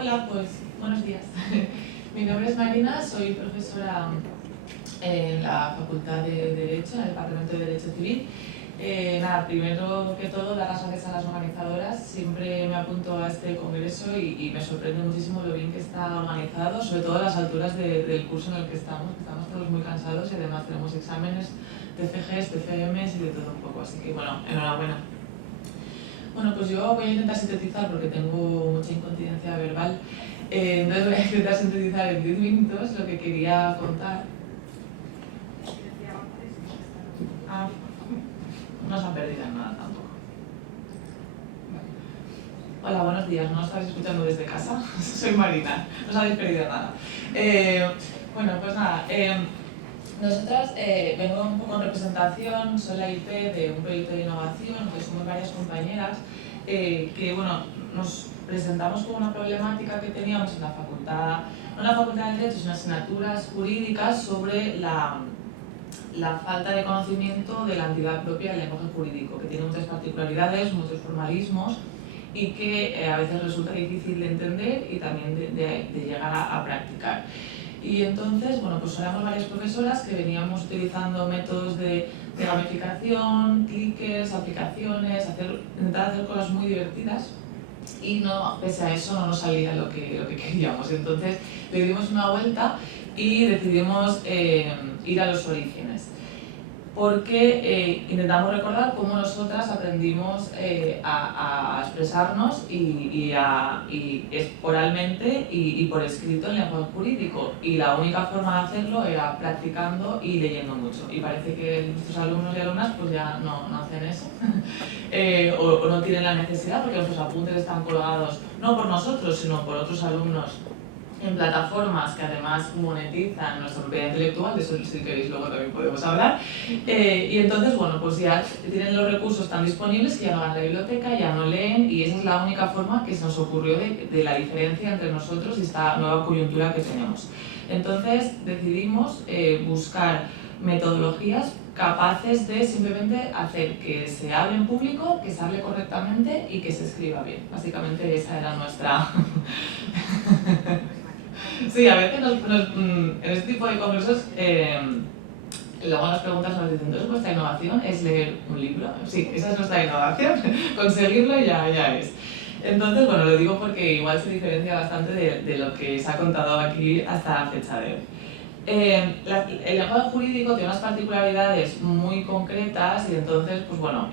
Hola, pues buenos días. Mi nombre es Marina, soy profesora en la Facultad de Derecho, en el Departamento de Derecho Civil. Primero que todo, dar las gracias a las organizadoras. Siempre me apunto a este congreso y me sorprende muchísimo lo bien que está organizado, sobre todo a las alturas del curso en el que estamos todos muy cansados y además tenemos exámenes, TFGs, TFMs y de todo un poco, así que bueno, enhorabuena. Bueno, pues yo voy a intentar sintetizar porque tengo mucha incontinencia verbal, entonces voy a intentar sintetizar en 10 minutos lo que quería contar. No se han perdido en nada tampoco. Hola, buenos días, ¿no os estáis escuchando desde casa? Soy Marina, no os habéis perdido nada. Bueno, pues nada, nosotras vengo un poco en representación, soy la IP de un proyecto de innovación, que somos varias compañeras, que bueno, nos presentamos con una problemática que teníamos en la facultad, no en la Facultad de Derecho, sino asignaturas jurídicas sobre la falta de conocimiento de la entidad propia del lenguaje jurídico, que tiene muchas particularidades, muchos formalismos y que a veces resulta difícil de entender y también de llegar a practicar. Y entonces, bueno, pues éramos varias profesoras que veníamos utilizando métodos de gamificación, clickers, aplicaciones, intentar hacer cosas muy divertidas y no, pese a eso no nos salía lo que queríamos. Entonces le dimos una vuelta y decidimos ir a los orígenes, porque intentamos recordar cómo nosotras aprendimos a expresarnos y oralmente y por escrito en lenguaje jurídico, y la única forma de hacerlo era practicando y leyendo mucho, y parece que nuestros alumnos y alumnas pues ya no hacen eso o no tienen la necesidad, porque nuestros apuntes están colgados no por nosotros sino por otros alumnos en plataformas que además monetizan nuestra propiedad intelectual, de eso si queréis luego también podemos hablar, y entonces bueno, pues ya tienen los recursos tan disponibles que ya no van a la biblioteca, ya no leen, y esa es la única forma que se nos ocurrió de la diferencia entre nosotros y esta nueva coyuntura que tenemos. Entonces decidimos buscar metodologías capaces de simplemente hacer que se hable en público, que se hable correctamente y que se escriba bien. Básicamente esa era nuestra... Sí, a veces en este tipo de congresos luego las preguntas nos dicen, ¿entonces vuestra innovación es leer un libro? Sí, esa es nuestra innovación, conseguirlo ya es. Entonces, bueno, lo digo porque igual se diferencia bastante de lo que se ha contado aquí hasta la fecha de hoy. El lenguaje jurídico tiene unas particularidades muy concretas y entonces, pues bueno,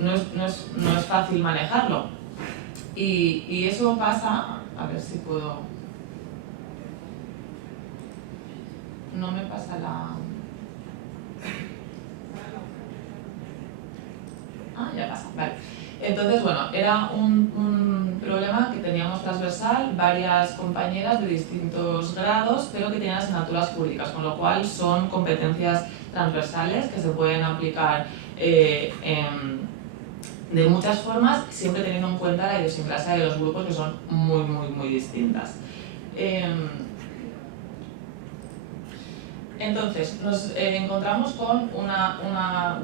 no es fácil manejarlo. Y eso pasa, a ver si puedo... No me pasa la... Ah, ya pasa, vale. Entonces, bueno, era un problema que teníamos transversal, varias compañeras de distintos grados, pero que tenían asignaturas jurídicas, con lo cual son competencias transversales que se pueden aplicar de muchas formas, siempre teniendo en cuenta la idiosincrasia de los grupos, que son muy distintas. Entonces, nos encontramos con una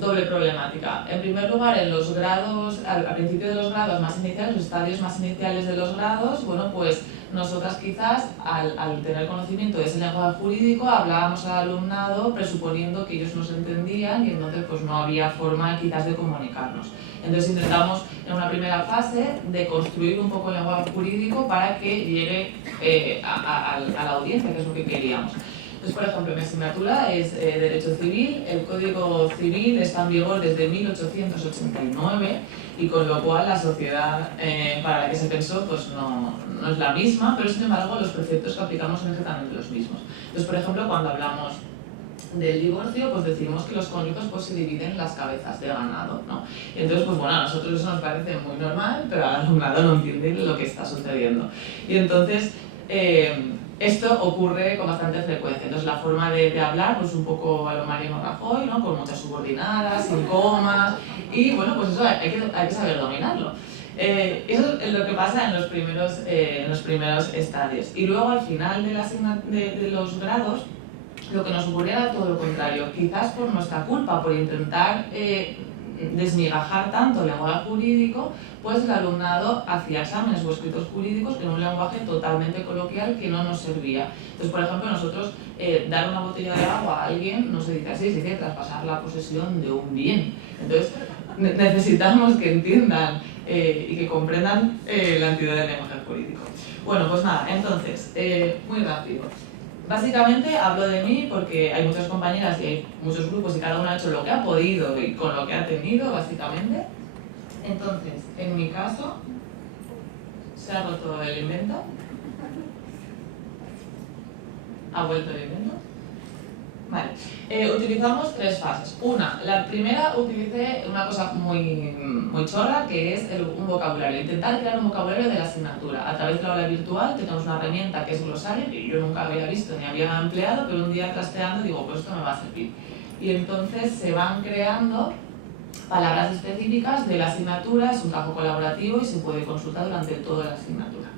doble problemática. En primer lugar, en los grados, al principio de los grados más iniciales, los estadios más iniciales de los grados, bueno, pues nosotras quizás al tener conocimiento de ese lenguaje jurídico hablábamos al alumnado presuponiendo que ellos nos entendían y entonces pues no había forma quizás de comunicarnos. Entonces intentamos en una primera fase de construir un poco el lenguaje jurídico para que llegue a la audiencia, que es lo que queríamos. Entonces, por ejemplo, mi asignatura es Derecho Civil, el Código Civil está en vigor desde 1889 y con lo cual la sociedad para la que se pensó pues no es la misma, pero sin embargo los preceptos que aplicamos son exactamente los mismos. Entonces, por ejemplo, cuando hablamos del divorcio, pues decimos que los cónyuges pues se dividen en las cabezas de ganado, ¿no? Y entonces, pues bueno, a nosotros eso nos parece muy normal, pero al alumnado no entiende lo que está sucediendo. Y entonces, esto ocurre con bastante frecuencia. Entonces, la forma de hablar, pues un poco a lo Mariano Rajoy, ¿no? Con muchas subordinadas, sin comas, y bueno, pues eso hay que saber dominarlo. Eso es lo que pasa en los primeros estadios. Y luego, al final de los grados, lo que nos ocurría era todo lo contrario. Quizás por nuestra culpa, por intentar desmigajar tanto el lenguaje jurídico, pues el alumnado hacía exámenes o escritos jurídicos en un lenguaje totalmente coloquial que no nos servía. Entonces, por ejemplo, nosotros dar una botella de agua a alguien no se dice así, se dice traspasar la posesión de un bien. Entonces, necesitamos que entiendan y que comprendan la entidad del lenguaje jurídico. Bueno, pues nada, entonces, muy rápido. Básicamente hablo de mí porque hay muchas compañeras y hay muchos grupos y cada uno ha hecho lo que ha podido y con lo que ha tenido, básicamente. Entonces, en mi caso, se ha roto el invento. ¿Ha vuelto el invento? Vale. Utilizamos 3 fases. La primera utilicé una cosa muy chorra, que es un vocabulario. Intentar crear un vocabulario de la asignatura. A través de la aula virtual tenemos una herramienta que es Glosario, que yo nunca había visto ni había empleado, pero un día trasteando digo, pues esto me va a servir. Y entonces se van creando palabras específicas de la asignatura, es un trabajo colaborativo y se puede consultar durante toda la asignatura.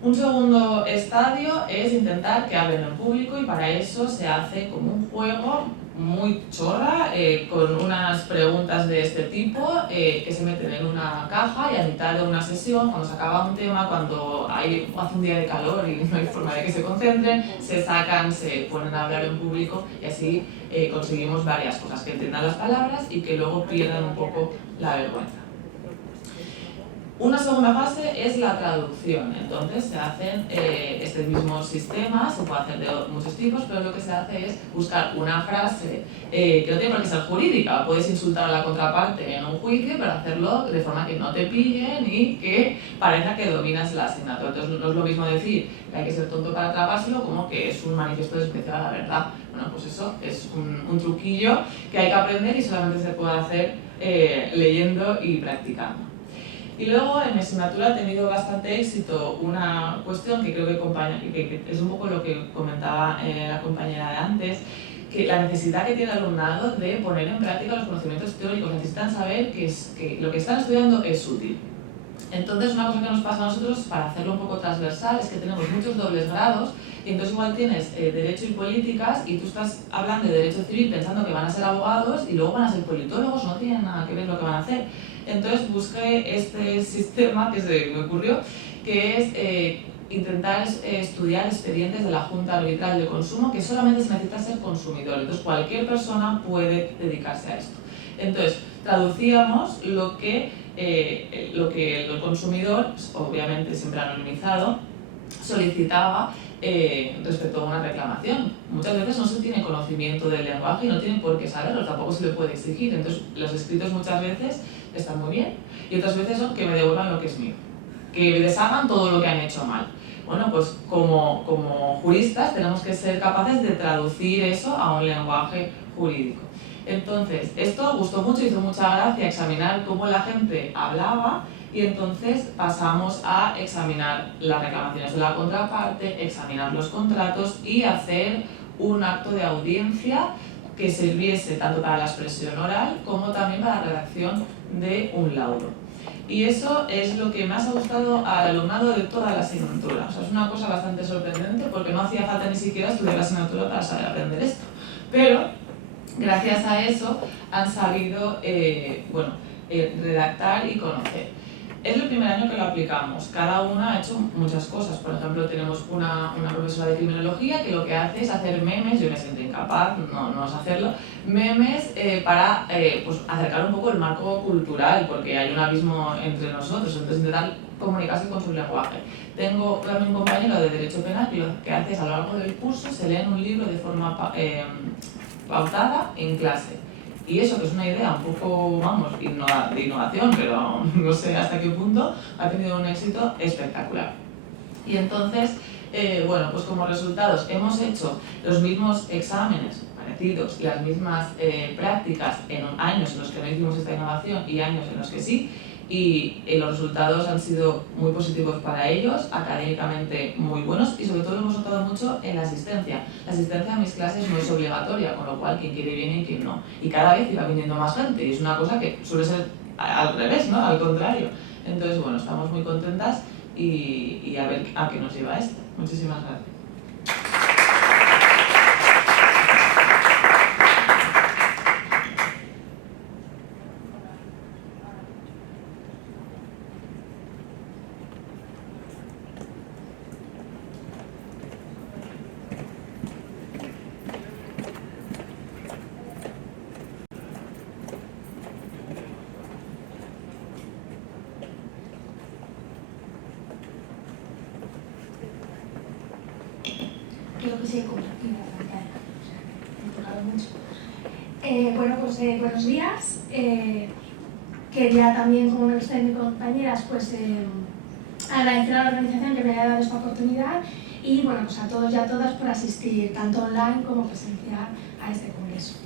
Un segundo estadio es intentar que hablen en público y para eso se hace como un juego muy chorra con unas preguntas de este tipo que se meten en una caja y a mitad de una sesión, cuando se acaba un tema, cuando hace un día de calor y no hay forma de que se concentren, se sacan, se ponen a hablar en público y así conseguimos varias cosas, que entiendan las palabras y que luego pierdan un poco la vergüenza. Una segunda fase es la traducción, entonces se hacen este mismo sistema, se puede hacer de muchos tipos, pero lo que se hace es buscar una frase que no tiene por qué ser jurídica, puedes insultar a la contraparte en un juicio, pero hacerlo de forma que no te pillen y que parezca que dominas la asignatura. Entonces no es lo mismo decir que hay que ser tonto para atrapárselo como que es un manifiesto especial a la verdad. Bueno, pues eso es un truquillo que hay que aprender y solamente se puede hacer leyendo y practicando. Y luego en mi asignatura ha tenido bastante éxito una cuestión que creo que es un poco lo que comentaba la compañera de antes, que la necesidad que tiene el alumnado de poner en práctica los conocimientos teóricos. Necesitan saber que lo que están estudiando es útil. Entonces, una cosa que nos pasa a nosotros, para hacerlo un poco transversal, es que tenemos muchos dobles grados y entonces igual tienes Derecho y Políticas y tú estás hablando de Derecho Civil pensando que van a ser abogados y luego van a ser politólogos, no tienen nada que ver lo que van a hacer. Entonces busqué este sistema que se me ocurrió, que es intentar estudiar expedientes de la Junta Arbitral de Consumo, que solamente se necesita ser consumidor, entonces cualquier persona puede dedicarse a esto. Entonces, traducíamos lo que el consumidor, pues, obviamente siempre anonimizado, solicitaba respecto a una reclamación. Muchas veces no se tiene conocimiento del lenguaje y no tienen por qué saberlo, tampoco se le puede exigir. Entonces, los escritos muchas veces están muy bien y otras veces son que me devuelvan lo que es mío, que me deshagan todo lo que han hecho mal. Bueno, pues como juristas tenemos que ser capaces de traducir eso a un lenguaje jurídico. Entonces, esto gustó mucho, hizo mucha gracia examinar cómo la gente hablaba y entonces pasamos a examinar las reclamaciones de la contraparte, examinar los contratos y hacer un acto de audiencia que sirviese tanto para la expresión oral como también para la redacción de un laudo. Y eso es lo que más ha gustado al alumnado de toda la asignatura. O sea, es una cosa bastante sorprendente porque no hacía falta ni siquiera estudiar la asignatura para saber aprender esto. Pero gracias a eso han sabido redactar y conocer. Es el primer año que lo aplicamos, cada una ha hecho muchas cosas. Por ejemplo, tenemos una profesora de criminología que lo que hace es hacer memes, yo me siento incapaz, no es hacerlo, memes para pues acercar un poco el marco cultural, porque hay un abismo entre nosotros, entonces intentar comunicarse con su lenguaje. Tengo también un compañero de Derecho Penal que lo que hace es a lo largo del curso se leen un libro de forma pautada en clase. Y eso, que es una idea un poco, vamos, de innovación, pero no sé hasta qué punto, ha tenido un éxito espectacular. Y entonces, bueno, pues como resultados hemos hecho los mismos exámenes parecidos y las mismas prácticas en años en los que no hicimos esta innovación y años en los que sí, y los resultados han sido muy positivos para ellos, académicamente muy buenos y sobre todo hemos notado mucho en la asistencia. La asistencia a mis clases no es obligatoria, con lo cual quien quiere viene y quien no. Y cada vez iba viniendo más gente y es una cosa que suele ser al revés, ¿no? Al contrario. Entonces, bueno, estamos muy contentas y a ver a qué nos lleva esto. Muchísimas gracias. creo que se compartía la pantalla, o sea, me he tocado mucho. Bueno, pues buenos días. Quería también, como me gustan mis compañeras, pues agradecer a la organización que me haya dado esta oportunidad y bueno, pues a todos y a todas por asistir tanto online como presencial a este congreso.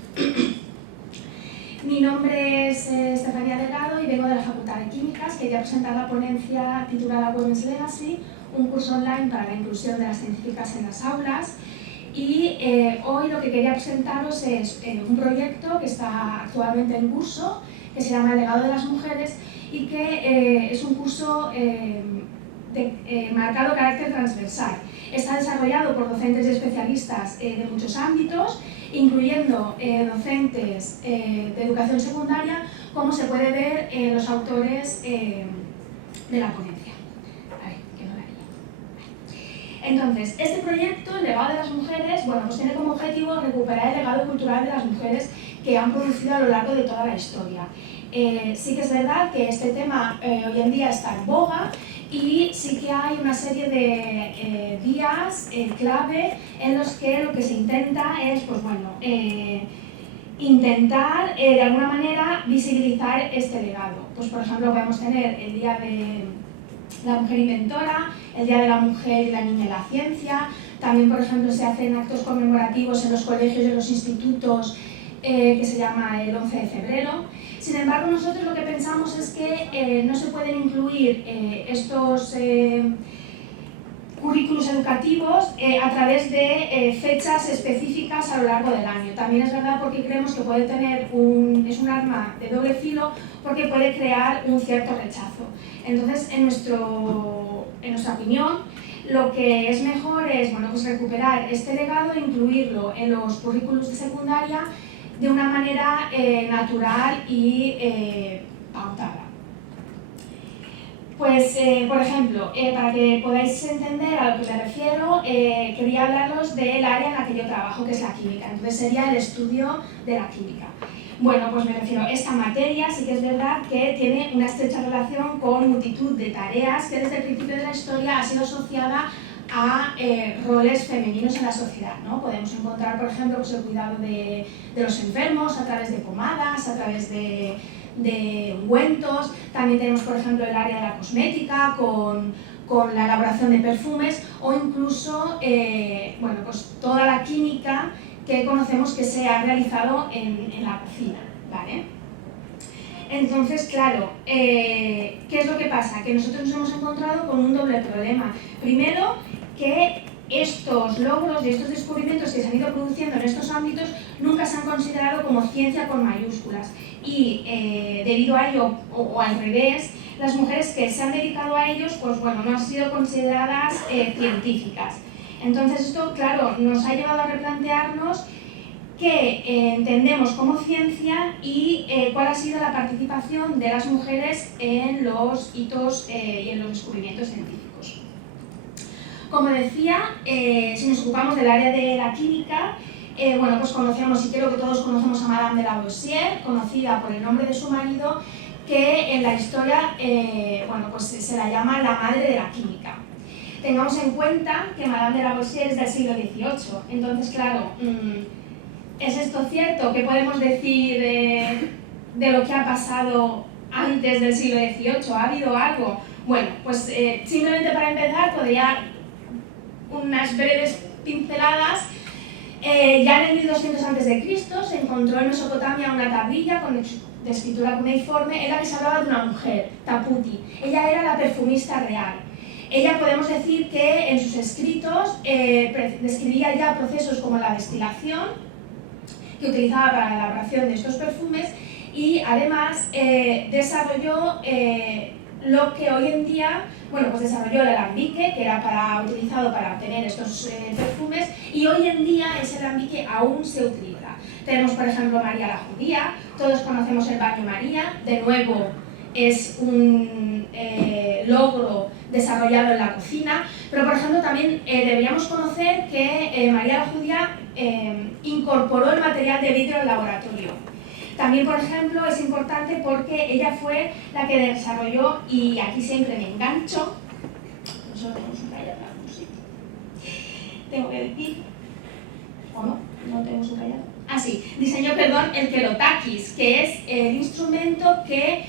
Mi nombre es Estefanía Delgado y vengo de la Facultad de Químicas. Quería presentar la ponencia titulada Women's Legacy, un curso online para la inclusión de las científicas en las aulas. Y hoy lo que quería presentaros es un proyecto que está actualmente en curso, que se llama El legado de las mujeres y que es un curso de marcado carácter transversal. Está desarrollado por docentes y especialistas de muchos ámbitos, incluyendo docentes de educación secundaria, como se puede ver en los autores de la ponencia. A ver, que no la veía. Entonces, este proyecto, El legado de las mujeres, bueno, pues tiene como objetivo recuperar el legado cultural de las mujeres que han producido a lo largo de toda la historia. Sí que es verdad que este tema hoy en día está en boga y sí que hay una serie de días clave en los que lo que se intenta es, pues bueno, intentar de alguna manera visibilizar este legado. Pues por ejemplo podemos tener el Día de la Mujer Inventora, el Día de la Mujer y la Niña en la Ciencia, también por ejemplo se hacen actos conmemorativos en los colegios y en los institutos que se llama el 11 de febrero. Sin embargo, nosotros lo que pensamos es que no se pueden incluir estos currículos educativos a través de fechas específicas a lo largo del año. También es verdad porque creemos que puede tener es un arma de doble filo porque puede crear un cierto rechazo. Entonces, en nuestra opinión, lo que es mejor es bueno, pues recuperar este legado e incluirlo en los currículos de secundaria de una manera natural y pautada. Pues, por ejemplo, para que podáis entender a lo que me refiero, quería hablaros del área en la que yo trabajo, que es la química. Entonces sería el estudio de la química. Bueno, pues me refiero a esta materia, sí que es verdad que tiene una estrecha relación con multitud de tareas que desde el principio de la historia ha sido asociada a roles femeninos en la sociedad, ¿no? Podemos encontrar, por ejemplo, pues el cuidado de los enfermos a través de pomadas, a través de ungüentos. También tenemos, por ejemplo, el área de la cosmética con la elaboración de perfumes o incluso bueno, pues toda la química que conocemos que se ha realizado en la cocina, ¿vale? Entonces, claro, ¿qué es lo que pasa? Que nosotros nos hemos encontrado con un doble problema. Primero, que estos logros y estos descubrimientos que se han ido produciendo en estos ámbitos nunca se han considerado como ciencia con mayúsculas y debido a ello, o al revés, las mujeres que se han dedicado a ellos pues bueno, no han sido consideradas científicas. Entonces esto, claro, nos ha llevado a replantearnos qué entendemos como ciencia y cuál ha sido la participación de las mujeres en los hitos y en los descubrimientos científicos. Como decía, si nos ocupamos del área de la química, bueno, pues conocemos, y creo que todos conocemos a Madame de Lavoisier, conocida por el nombre de su marido, que en la historia bueno, pues se la llama la madre de la química. Tengamos en cuenta que Madame de Lavoisier es del siglo XVIII, entonces claro, ¿es esto cierto? ¿Qué podemos decir de lo que ha pasado antes del siglo XVIII? ¿Ha habido algo? Bueno, pues simplemente para empezar podría unas breves pinceladas. Ya en el 1200 a.C. se encontró en Mesopotamia una tablilla de escritura cuneiforme en la que se hablaba de una mujer, Taputi. Ella era la perfumista real. Ella podemos decir que en sus escritos describía ya procesos como la destilación, que utilizaba para la elaboración de estos perfumes, y además desarrolló lo que hoy en día, bueno, pues desarrolló el alambique, que era utilizado para obtener estos perfumes, y hoy en día ese alambique aún se utiliza. Tenemos, por ejemplo, María la Judía, todos conocemos el baño María, de nuevo es un logro desarrollado en la cocina, pero por ejemplo también deberíamos conocer que María la Judía incorporó el material de vidrio al laboratorio. También, por ejemplo, es importante porque ella fue la que desarrolló, y aquí siempre me engancho, nosotros tenemos un taller en algún sitio, tengo que decir ¿O no? No tenemos un callado. Ah, sí, diseñó, perdón, el kelotakis, que es el instrumento que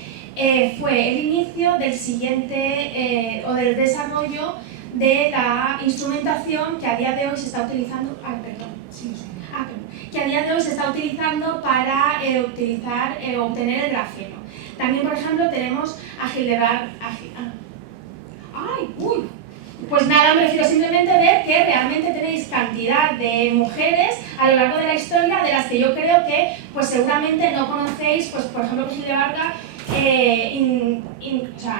fue el inicio del siguiente, o del desarrollo de la instrumentación que a día de hoy se está utilizando, que a día de hoy se está utilizando para obtener el grafeno. También, por ejemplo, tenemos a Hildegard. Pues nada, me refiero simplemente a ver que realmente tenéis cantidad de mujeres a lo largo de la historia de las que yo creo que pues seguramente no conocéis, pues por ejemplo, Hildegard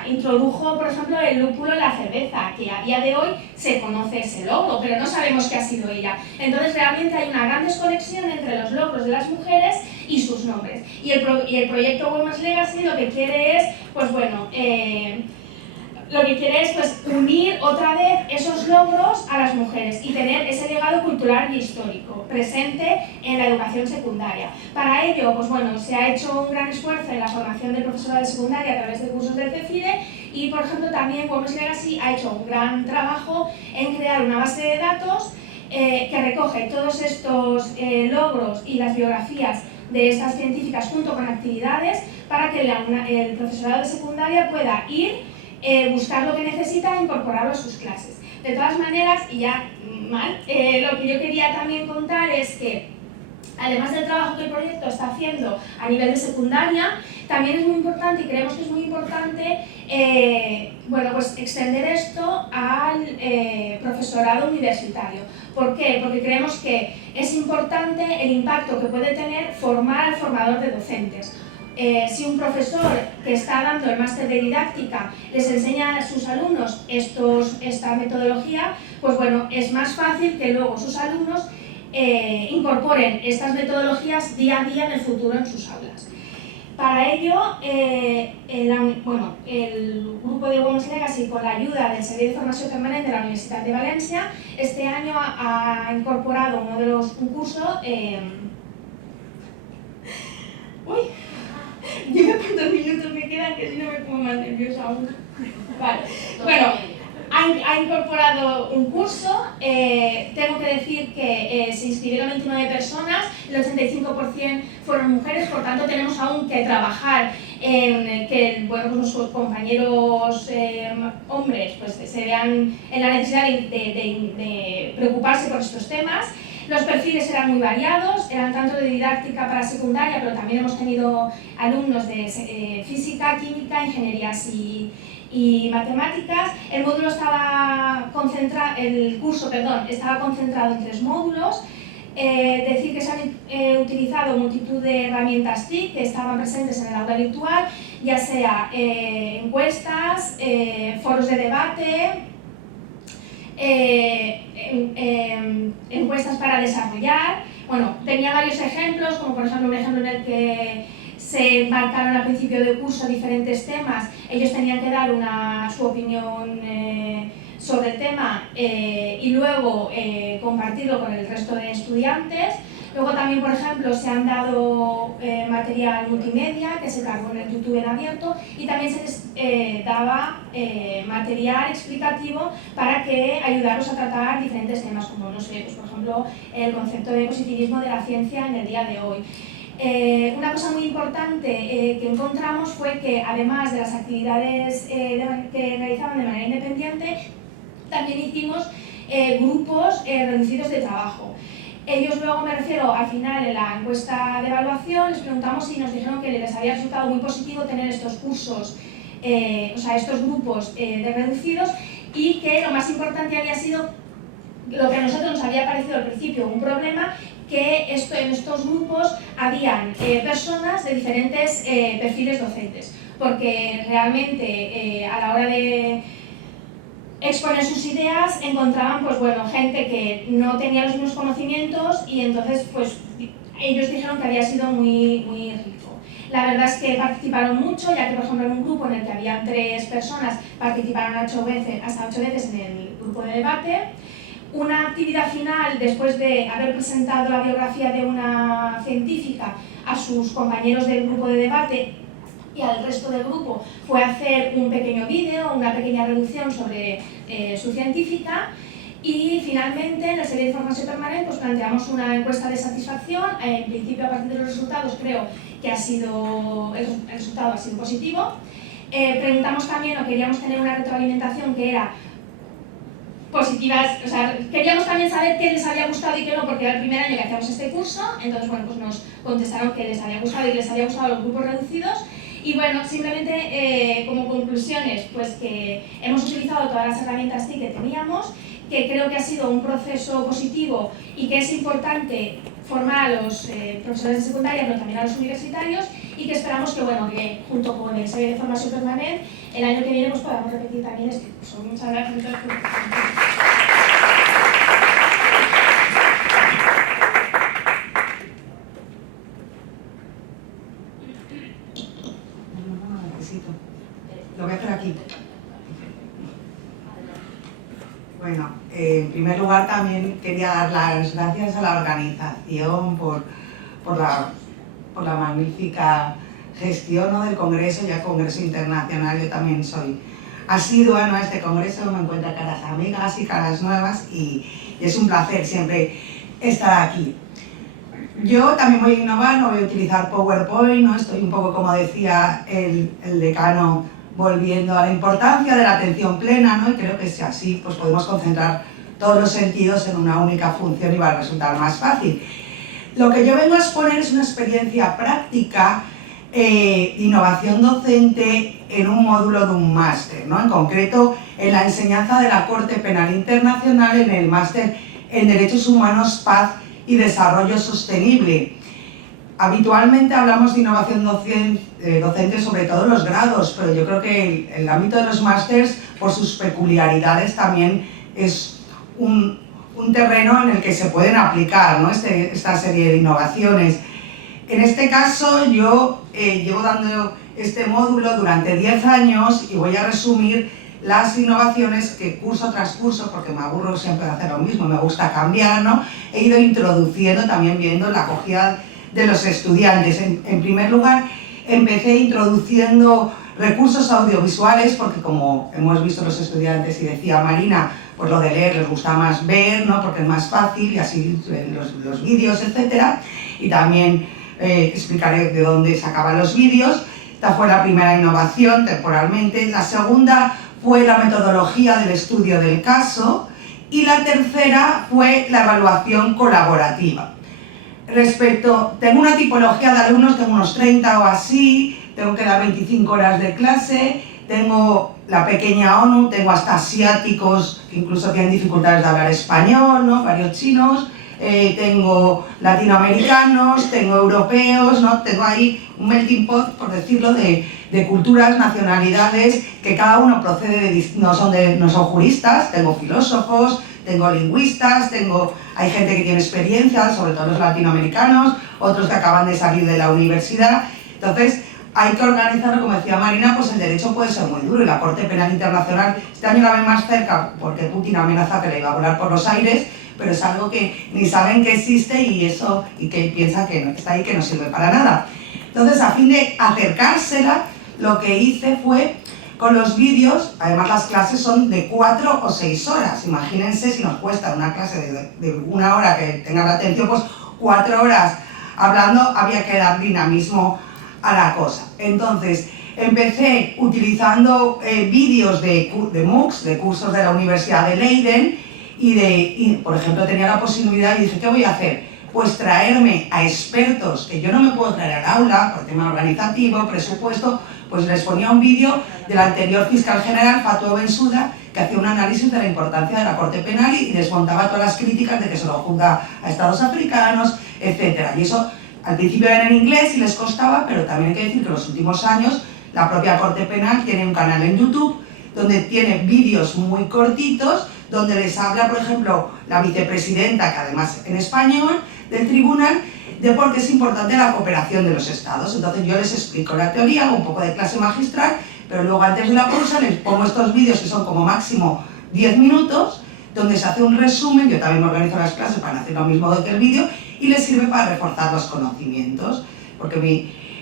introdujo, por ejemplo, el lúpulo en la cerveza, que a día de hoy se conoce ese logro, pero no sabemos qué ha sido ella. Entonces realmente hay una gran desconexión entre los logros de las mujeres y sus nombres. Y el proyecto Women's Legacy lo que quiere es, pues bueno, pues, unir otra vez esos logros a las mujeres y tener ese legado cultural y histórico presente en la educación secundaria. Para ello, pues bueno, se ha hecho un gran esfuerzo en la formación del profesorado de secundaria a través de cursos del CEFIDE y, por ejemplo, también Women's Legacy ha hecho un gran trabajo en crear una base de datos que recoge todos estos logros y las biografías de estas científicas junto con actividades para que el profesorado de secundaria pueda ir buscar lo que necesita e incorporarlo a sus clases. De todas maneras, y ya lo que yo quería también contar es que, además del trabajo que el proyecto está haciendo a nivel de secundaria, también es muy importante, y creemos que es muy importante, pues extender esto al profesorado universitario. ¿Por qué? Porque creemos que es importante el impacto que puede tener formar al formador de docentes. Si un profesor que está dando el máster de didáctica les enseña a sus alumnos esta metodología, pues bueno, es más fácil que luego sus alumnos incorporen estas metodologías día a día en el futuro en sus aulas. Para ello, el grupo de Women's Legacy, con la ayuda del Servicio de Formación Permanente de la Universidad de Valencia, este año ha incorporado uno de los concursos. Dime cuántos minutos me quedan, que si no me pongo más nerviosa aún. Vale. Bueno, ha incorporado un curso. Tengo que decir que se inscribieron 29 personas, el 85% fueron mujeres, por tanto tenemos aún que trabajar en que nuestros compañeros hombres pues, se vean en la necesidad de preocuparse por estos temas. Los perfiles eran muy variados, eran tanto de didáctica para secundaria, pero también hemos tenido alumnos de física, química, ingenierías y matemáticas. El curso estaba concentrado en 3 módulos. Decir que se han utilizado multitud de herramientas TIC que estaban presentes en el aula virtual, ya sea encuestas, foros de debate, encuestas para desarrollar. Bueno, tenía varios ejemplos, como por ejemplo un ejemplo en el que se embarcaron al principio del curso diferentes temas. Ellos tenían que dar su opinión sobre el tema y luego compartirlo con el resto de estudiantes. Luego también, por ejemplo, se han dado material multimedia que se cargó en el YouTube en abierto y también se les daba material explicativo para que ayudaros a tratar diferentes temas, como, no sé, pues, por ejemplo, el concepto de positivismo de la ciencia en el día de hoy. Una cosa muy importante que encontramos fue que, además de las actividades que realizaban de manera independiente, también hicimos grupos reducidos de trabajo. Ellos luego, me refiero, al final en la encuesta de evaluación, les preguntamos si nos dijeron que les había resultado muy positivo tener estos cursos, estos grupos de reducidos, y que lo más importante había sido lo que a nosotros nos había parecido al principio un problema, que en estos grupos habían personas de diferentes perfiles docentes, porque realmente a la hora de exponer sus ideas encontraban pues, bueno, gente que no tenía los mismos conocimientos y entonces pues, ellos dijeron que había sido muy, muy rico. La verdad es que participaron mucho, ya que por ejemplo en un grupo en el que habían 3 personas participaron hasta 8 veces en el grupo de debate. Una actividad final, después de haber presentado la biografía de una científica a sus compañeros del grupo de debate y al resto del grupo, fue hacer un pequeño vídeo, una pequeña reducción sobre su científica. Y finalmente, en la serie de formación permanente, pues planteamos una encuesta de satisfacción. En principio, a partir de los resultados, creo que el resultado ha sido positivo. Preguntamos también, o queríamos tener una retroalimentación que era positivas, o sea, queríamos también saber qué les había gustado y qué no, porque era el primer año que hacíamos este curso. Entonces, bueno, pues nos contestaron que les había gustado y que les había gustado los grupos reducidos. Y bueno, simplemente como conclusiones, pues que hemos utilizado todas las herramientas TIC que teníamos, que creo que ha sido un proceso positivo y que es importante formar a los profesores de secundaria, pero también a los universitarios, y que esperamos que, bueno, que junto con el serie de formación permanente, el año que viene pues podamos repetir también este curso. Muchas gracias. Lo voy a hacer aquí. Bueno, en primer lugar también quería dar las gracias a la organización por la magnífica gestión, ¿no?, del Congreso, ya Congreso Internacional. Yo también soy asidua, ¿no?, a este Congreso, me encuentro caras amigas y caras nuevas y es un placer siempre estar aquí. Yo también voy a innovar, no voy a utilizar PowerPoint, ¿no? Estoy un poco, como decía el decano, volviendo a la importancia de la atención plena, ¿no? Y creo que si así pues podemos concentrar todos los sentidos en una única función y va a resultar más fácil. Lo que yo vengo a exponer es una experiencia práctica de innovación docente en un módulo de un máster, ¿no? En concreto, en la enseñanza de la Corte Penal Internacional en el máster en Derechos Humanos, Paz y Desarrollo Sostenible. Habitualmente hablamos de innovación docente sobre todo en los grados, pero yo creo que el ámbito de los másters, por sus peculiaridades, también es un terreno en el que se pueden aplicar, ¿no?, esta serie de innovaciones. En este caso, yo llevo dando este módulo durante 10 años y voy a resumir las innovaciones que curso tras curso, porque me aburro siempre de hacer lo mismo, me gusta cambiar, ¿no? He ido introduciendo, también viendo la acogida de los estudiantes. En primer lugar, empecé introduciendo recursos audiovisuales, porque como hemos visto los estudiantes y decía Marina, pues lo de leer les gusta más ver, ¿no?, porque es más fácil y así los vídeos, etc. Y también explicaré de dónde sacaban los vídeos. Esta fue la primera innovación temporalmente. La segunda fue la metodología del estudio del caso y la tercera fue la evaluación colaborativa. Tengo una tipología de alumnos, tengo unos 30 o así, tengo que dar 25 horas de clase, tengo la pequeña ONU, tengo hasta asiáticos que incluso tienen dificultades de hablar español, ¿no?, varios chinos, tengo latinoamericanos, tengo europeos, ¿no?, tengo ahí un melting pot, por decirlo, de culturas, nacionalidades, que cada uno procede no son juristas, tengo filósofos, tengo lingüistas, hay gente que tiene experiencia, sobre todo los latinoamericanos, otros que acaban de salir de la universidad. Entonces, hay que organizarlo, como decía Marina, pues el derecho puede ser muy duro y la Corte Penal Internacional este año la ven más cerca porque Putin amenaza que le iba a volar por los aires, pero es algo que ni saben que existe y que piensan que está ahí, que no sirve para nada. Entonces, a fin de acercársela, lo que hice fue con los vídeos. Además las clases son de 4 o 6 horas, imagínense si nos cuesta una clase de 1 hora que tenga la atención, pues 4 horas hablando, había que dar dinamismo a la cosa. Entonces empecé utilizando vídeos de MOOCs, de cursos de la Universidad de Leiden y por ejemplo tenía la posibilidad y dije, ¿qué voy a hacer? Pues traerme a expertos que yo no me puedo traer al aula por tema organizativo, presupuesto. Pues les ponía un vídeo del anterior fiscal general, Fatou Bensouda, que hacía un análisis de la importancia de la Corte Penal y desmontaba todas las críticas de que se lo juzga a estados africanos, etc. Y eso al principio era en inglés y les costaba, pero también hay que decir que en los últimos años la propia Corte Penal tiene un canal en YouTube donde tiene vídeos muy cortitos, donde les habla, por ejemplo, la vicepresidenta, que además en español, del tribunal, de por qué es importante la cooperación de los estados. Entonces yo les explico la teoría, hago un poco de clase magistral, pero luego antes de la pausa les pongo estos vídeos que son como máximo 10 minutos, donde se hace un resumen. Yo también me organizo las clases para hacer lo mismo que el vídeo y les sirve para reforzar los conocimientos, porque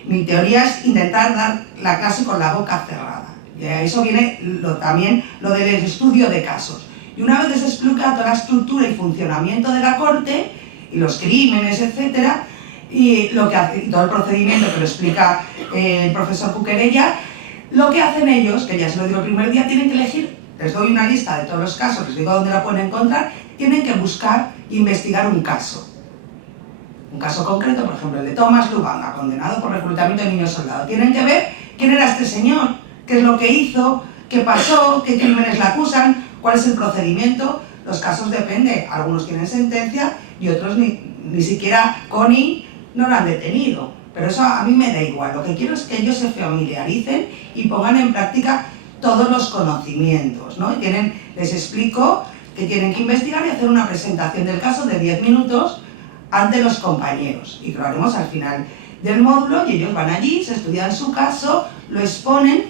mi teoría es intentar dar la clase con la boca cerrada. Y a eso viene también lo del estudio de casos. Y una vez que se explica toda la estructura y funcionamiento de la corte, y los crímenes, etcétera, y lo que hace, y todo el procedimiento que lo explica el profesor Cuquerella, lo que hacen ellos, que ya se lo digo el primer día, tienen que elegir, les doy una lista de todos los casos, les digo dónde la pueden encontrar, tienen que buscar e investigar un caso. Un caso concreto, por ejemplo, el de Tomás Lubanga, condenado por reclutamiento de niños soldados. Tienen que ver quién era este señor, qué es lo que hizo, qué pasó, qué crímenes le acusan, cuál es el procedimiento. Los casos dependen, algunos tienen sentencia y otros ni siquiera Connie no lo han detenido. Pero eso a mí me da igual, lo que quiero es que ellos se familiaricen y pongan en práctica todos los conocimientos, ¿no? Les explico que tienen que investigar y hacer una presentación del caso de 10 minutos ante los compañeros, y que lo haremos al final del módulo, y ellos van allí, se estudian su caso, lo exponen,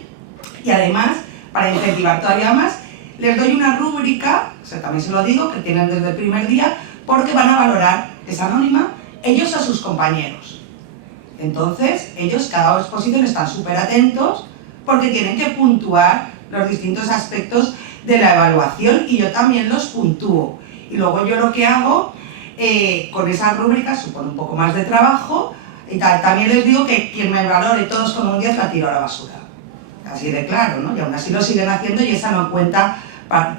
y además, para incentivar todavía más, les doy una rúbrica, o sea, también se lo digo, que tienen desde el primer día, porque van a valorar, es anónima, ellos a sus compañeros. Entonces, ellos, cada exposición, están súper atentos, porque tienen que puntuar los distintos aspectos de la evaluación, y yo también los puntúo. Y luego yo lo que hago, con esas rúbricas, supone un poco más de trabajo, y también les digo que quien me valore todos con un 10 la tiro a la basura. Así de claro, ¿no? Y aún así lo siguen haciendo y esa no cuenta.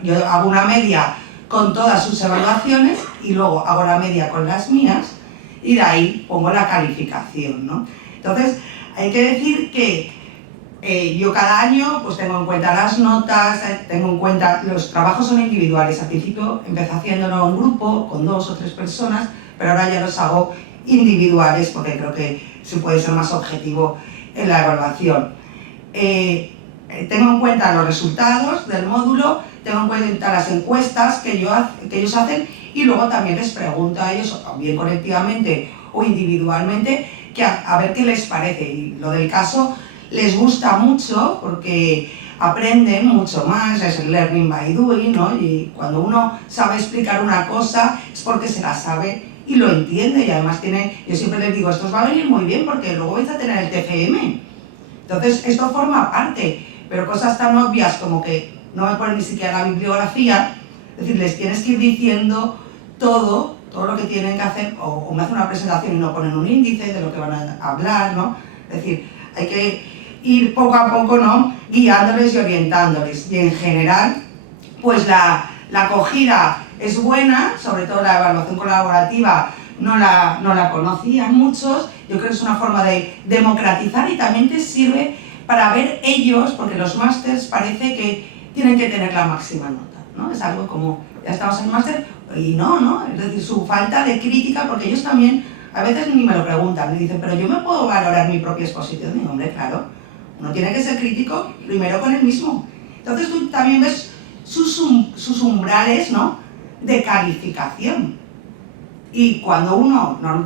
Yo hago una media con todas sus evaluaciones y luego hago la media con las mías y de ahí pongo la calificación, ¿no? Entonces, hay que decir que yo cada año pues tengo en cuenta las notas, tengo en cuenta, los trabajos son individuales. Al principio empecé haciéndolo en grupo, con 2 o 3 personas, pero ahora ya los hago individuales porque creo que se puede ser más objetivo en la evaluación. Tengo en cuenta los resultados del módulo, tengo en cuenta las encuestas que ellos hacen y luego también les pregunto a ellos, o bien colectivamente o individualmente, que a ver qué les parece. Y lo del caso les gusta mucho porque aprenden mucho más, es el learning by doing, ¿no? Y cuando uno sabe explicar una cosa es porque se la sabe y lo entiende, y además yo siempre les digo, esto os va a venir muy bien porque luego vais a tener el TFM. Entonces esto forma parte, pero cosas tan obvias como que no me ponen ni siquiera la bibliografía, es decir, les tienes que ir diciendo todo lo que tienen que hacer, o me hacen una presentación y no ponen un índice de lo que van a hablar, ¿no? Es decir, hay que ir poco a poco, ¿no?, guiándoles y orientándoles. Y en general, pues la acogida es buena, sobre todo la evaluación colaborativa no la conocían muchos. Yo creo que es una forma de democratizar y también te sirve para ver ellos, porque los másters parece que tienen que tener la máxima nota, ¿no? Es algo como, ya estamos en máster, y no, es decir, su falta de crítica, porque ellos también a veces ni me lo preguntan, me dicen, pero yo me puedo valorar mi propia exposición. Digo, hombre, claro, uno tiene que ser crítico primero con él mismo. Entonces tú también ves sus umbrales, ¿no?, de calificación. Y cuando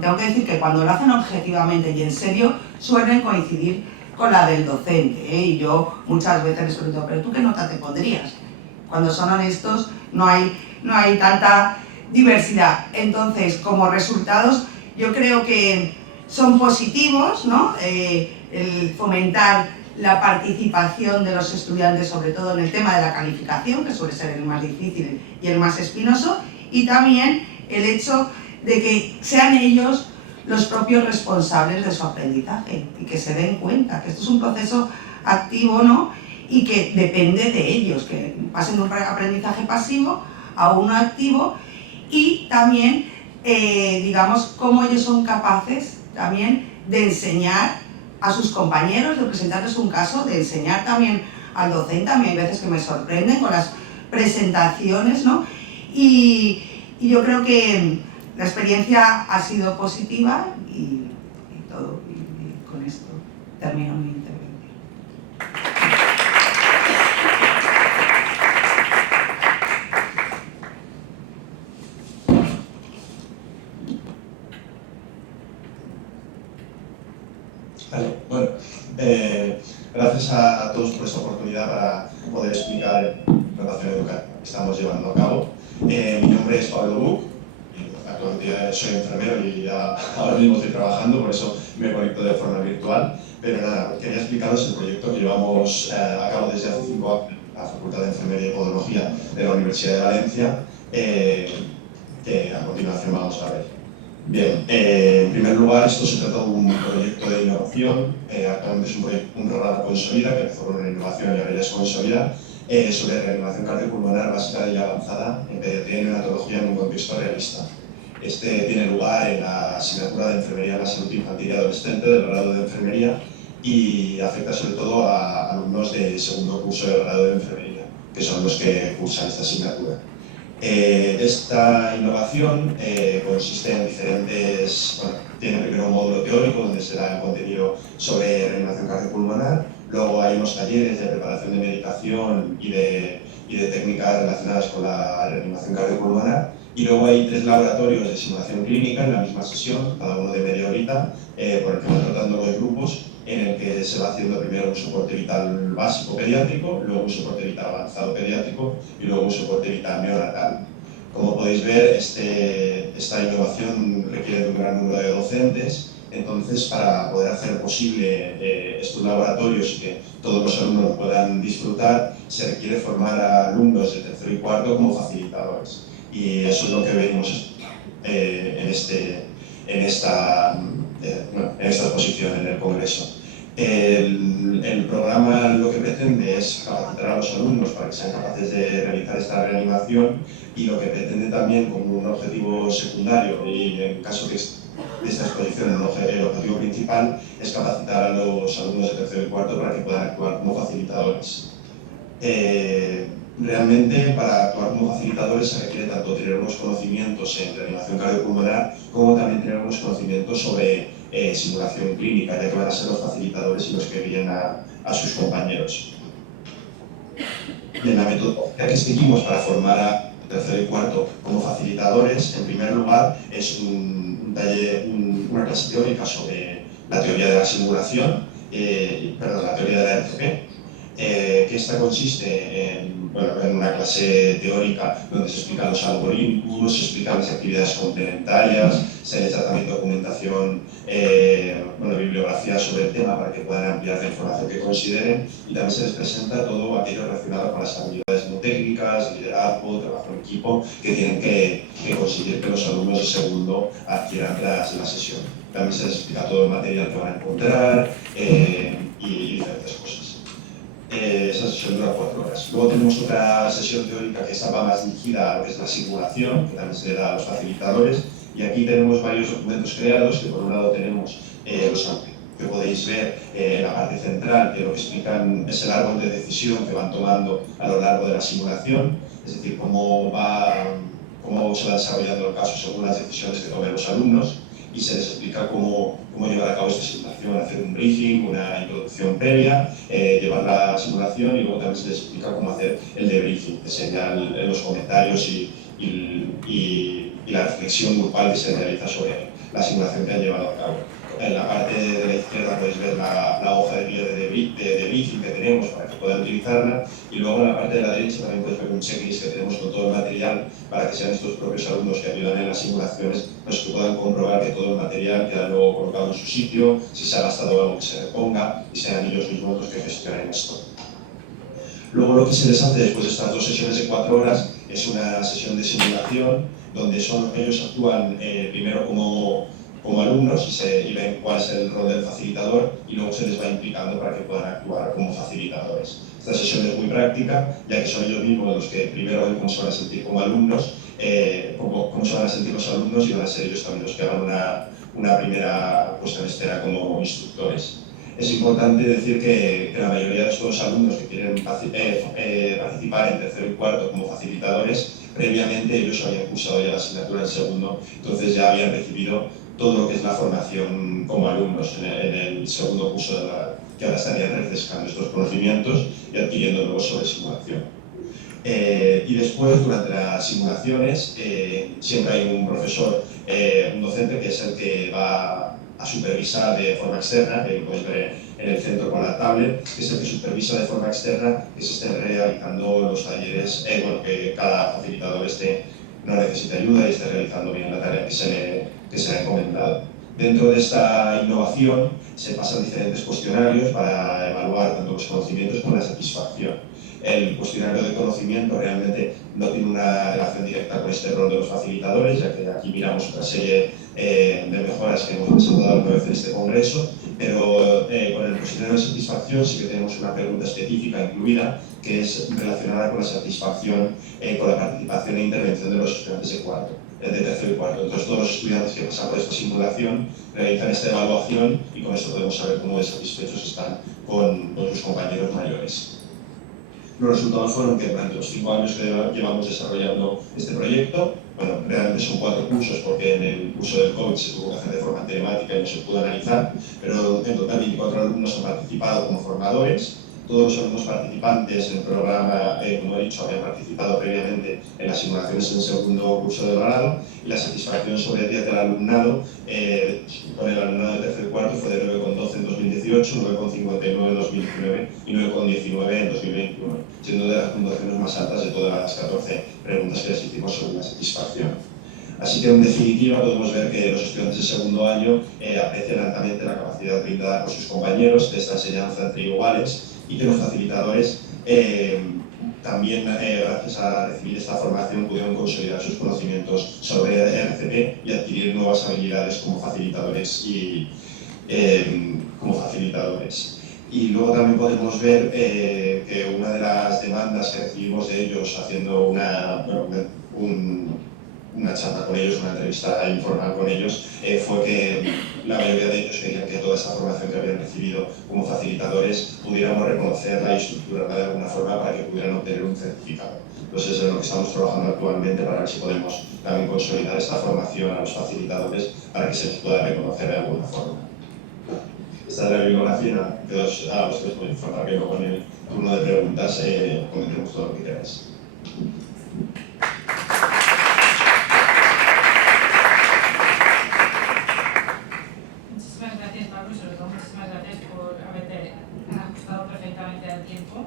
tengo que decir que cuando lo hacen objetivamente y en serio, suelen coincidir con la del docente, ¿eh? Y yo muchas veces les pregunto, ¿pero tú qué nota te pondrías? Cuando son honestos, no hay tanta diversidad. Entonces, como resultados, yo creo que son positivos, ¿no? El fomentar la participación de los estudiantes, sobre todo en el tema de la calificación, que suele ser el más difícil y el más espinoso, y también el hecho de que sean ellos los propios responsables de su aprendizaje y que se den cuenta que esto es un proceso activo, ¿no?, y que depende de ellos, que pasen de un aprendizaje pasivo a uno activo, y también, digamos, cómo ellos son capaces también de enseñar a sus compañeros, de presentarles un caso, de enseñar también al docente. A mí hay veces que me sorprenden con las presentaciones, ¿no? Y yo creo que la experiencia ha sido positiva y todo, y con esto termino mi intervención. Vale, bueno, gracias a todos por esta oportunidad para poder explicar la relación educativa que estamos llevando a cabo. Mi nombre es Pablo Buch, actualmente soy enfermero y ahora mismo estoy trabajando, por eso me conecto de forma virtual. Pero nada, quería explicaros el proyecto que llevamos a cabo desde hace 5 la Facultad de Enfermería y Podología de la Universidad de Valencia, que a continuación vamos a ver. Bien, en primer lugar, esto se trata de un proyecto de innovación, actualmente es un programa Consolida, que empezó con una innovación y ahora ya es Consolida, sobre reanimación cardiopulmonar básica y avanzada en pediatría y neonatología en un contexto realista. Este tiene lugar en la asignatura de Enfermería en la Salud Infantil y Adolescente del grado de Enfermería y afecta sobre todo a alumnos de segundo curso del grado de Enfermería, que son los que cursan esta asignatura. Esta innovación consiste en diferentes, tiene primero un módulo teórico donde se da el contenido sobre reanimación cardiopulmonar, luego hay unos talleres de preparación de medicación y de técnicas relacionadas con la reanimación cardiopulmonar, y luego hay 3 laboratorios de simulación clínica en la misma sesión, cada uno de media horita, por el que van tratando los grupos, en el que se va haciendo primero un soporte vital básico pediátrico, luego un soporte vital avanzado pediátrico y luego un soporte vital neonatal. Como podéis ver, esta innovación requiere de un gran número de docentes, entonces para poder hacer posible estos laboratorios y que todos los alumnos puedan disfrutar, se requiere formar a alumnos de tercero y cuarto como facilitadores. Y eso es lo que venimos en esta exposición en el Congreso. El programa lo que pretende es capacitar a los alumnos para que sean capaces de realizar esta reanimación y lo que pretende también como un objetivo secundario y en caso de esta exposición el objetivo principal es capacitar a los alumnos de tercero y cuarto para que puedan actuar como facilitadores. Realmente para actuar como facilitadores se requiere tanto tener unos conocimientos en reanimación cardiopulmonar como también tener unos conocimientos sobre simulación clínica, ya que van a ser los facilitadores y los que guíen a sus compañeros. Y en la metodología que seguimos para formar a tercero y cuarto como facilitadores, en primer lugar es una clase teórica sobre la teoría de la simulación, la teoría de la RCP, que esta consiste en una clase teórica donde se explican los algoritmos, se explican las actividades complementarias, se les da también documentación, bibliografía sobre el tema para que puedan ampliar la información que consideren, y también se les presenta todo aquello relacionado con las habilidades no técnicas, liderazgo, trabajo en equipo, que tienen que conseguir que los alumnos de segundo adquieran tras la sesión. También se les explica todo el material que van a encontrar y diferentes cosas. Esa sesión dura 4 horas. Luego tenemos otra sesión teórica que va más dirigida a lo que es la simulación, que también se le da a los facilitadores, y aquí tenemos varios documentos creados, que por un lado tenemos los que podéis ver en la parte central, que lo que explican es el árbol de decisión que van tomando a lo largo de la simulación, es decir, cómo se va desarrollando el caso según las decisiones que tomen los alumnos, y se les explica cómo llevar a cabo esta simulación, hacer un briefing, una introducción previa, llevar la simulación y luego también se les explica cómo hacer el debriefing, que sería los comentarios y la reflexión grupal que se realiza sobre la simulación que han llevado a cabo. En la parte de la izquierda podéis ver la hoja de guía de briefing que tenemos para que puedan utilizarla, y luego en la parte de la derecha también podéis ver un checklist que tenemos con todo el material para que sean estos propios alumnos que ayudan en las simulaciones los que puedan comprobar que todo el material queda luego colocado en su sitio, si se ha gastado algo que se reponga y sean ellos mismos los que gestionen esto. Luego lo que se les hace después de estas 2 sesiones de 4 horas es una sesión de simulación donde ellos actúan primero como alumnos y ven cuál es el rol del facilitador y luego se les va implicando para que puedan actuar como facilitadores. Esta sesión es muy práctica, ya que son ellos mismos los que primero ven cómo se van a sentir como alumnos, cómo se van a sentir los alumnos, y van a ser ellos también los que hagan una primera puesta en escena como instructores. Es importante decir que la mayoría de estos alumnos que quieren participar en tercero y cuarto como facilitadores, previamente ellos habían cursado ya la asignatura en segundo, entonces ya habían recibido todo lo que es la formación como alumnos en el segundo curso que ahora estarían refrescando estos conocimientos y adquiriendo nuevos sobre simulación. Y después, durante las simulaciones, siempre hay un profesor, un docente, que es el que va a supervisar de forma externa, que podéis ver en el centro con la tablet, que es el que supervisa de forma externa que se estén realizando los talleres, que cada facilitador no necesite ayuda y esté realizando bien la tarea que se le ha encomendado. Dentro de esta innovación se pasan diferentes cuestionarios para evaluar tanto los conocimientos como la satisfacción. el cuestionario de conocimiento realmente no tiene una relación directa con este rol de los facilitadores, ya que aquí miramos otra serie de mejoras que hemos presentado alguna vez en este congreso, pero con el cuestionario de satisfacción sí que tenemos una pregunta específica incluida, que es relacionada con la satisfacción con la participación e intervención de los estudiantes de tercero y cuarto. Entonces, todos los estudiantes que pasan por esta simulación realizan esta evaluación y con eso podemos saber cómo de satisfechos están con sus compañeros mayores. Los resultados fueron que durante los 5 años que llevamos desarrollando este proyecto, bueno, realmente son 4 cursos porque en el curso del COVID se tuvo que hacer de forma telemática y no se pudo analizar, pero en total 24 alumnos han participado como formadores. Todos los alumnos participantes en el programa, como he dicho, habían participado previamente en las simulaciones en el segundo curso de grado y la satisfacción sobre 10 del alumnado con el alumnado de tercer y cuarto fue de 9,12 en 2018, 9,59 en 2019 y 9,19 en 2021, siendo de las puntuaciones más altas de todas las 14 preguntas que les hicimos sobre la satisfacción. Así que, en definitiva, podemos ver que los estudiantes de segundo año aprecian altamente la capacidad brindada por sus compañeros de esta enseñanza entre iguales y que los facilitadores también, gracias a recibir esta formación, pudieron consolidar sus conocimientos sobre RCP y adquirir nuevas habilidades como facilitadores. Y luego también podemos ver que una de las demandas que recibimos de ellos haciendo una charla con ellos, una entrevista informal con ellos, fue que la mayoría de ellos querían que toda esta formación que habían recibido como facilitadores pudiéramos reconocerla y estructurarla de alguna forma para que pudieran obtener un certificado. Entonces es en lo que estamos trabajando actualmente para ver si podemos también consolidar esta formación a los facilitadores para que se les pueda reconocer de alguna forma. Esta es la bibliografía que os puedo informar que luego en el turno de preguntas comentemos todo lo que queráis. Muchísimas gracias, Pablo, y sobre todo muchísimas gracias por haberte ajustado perfectamente al tiempo.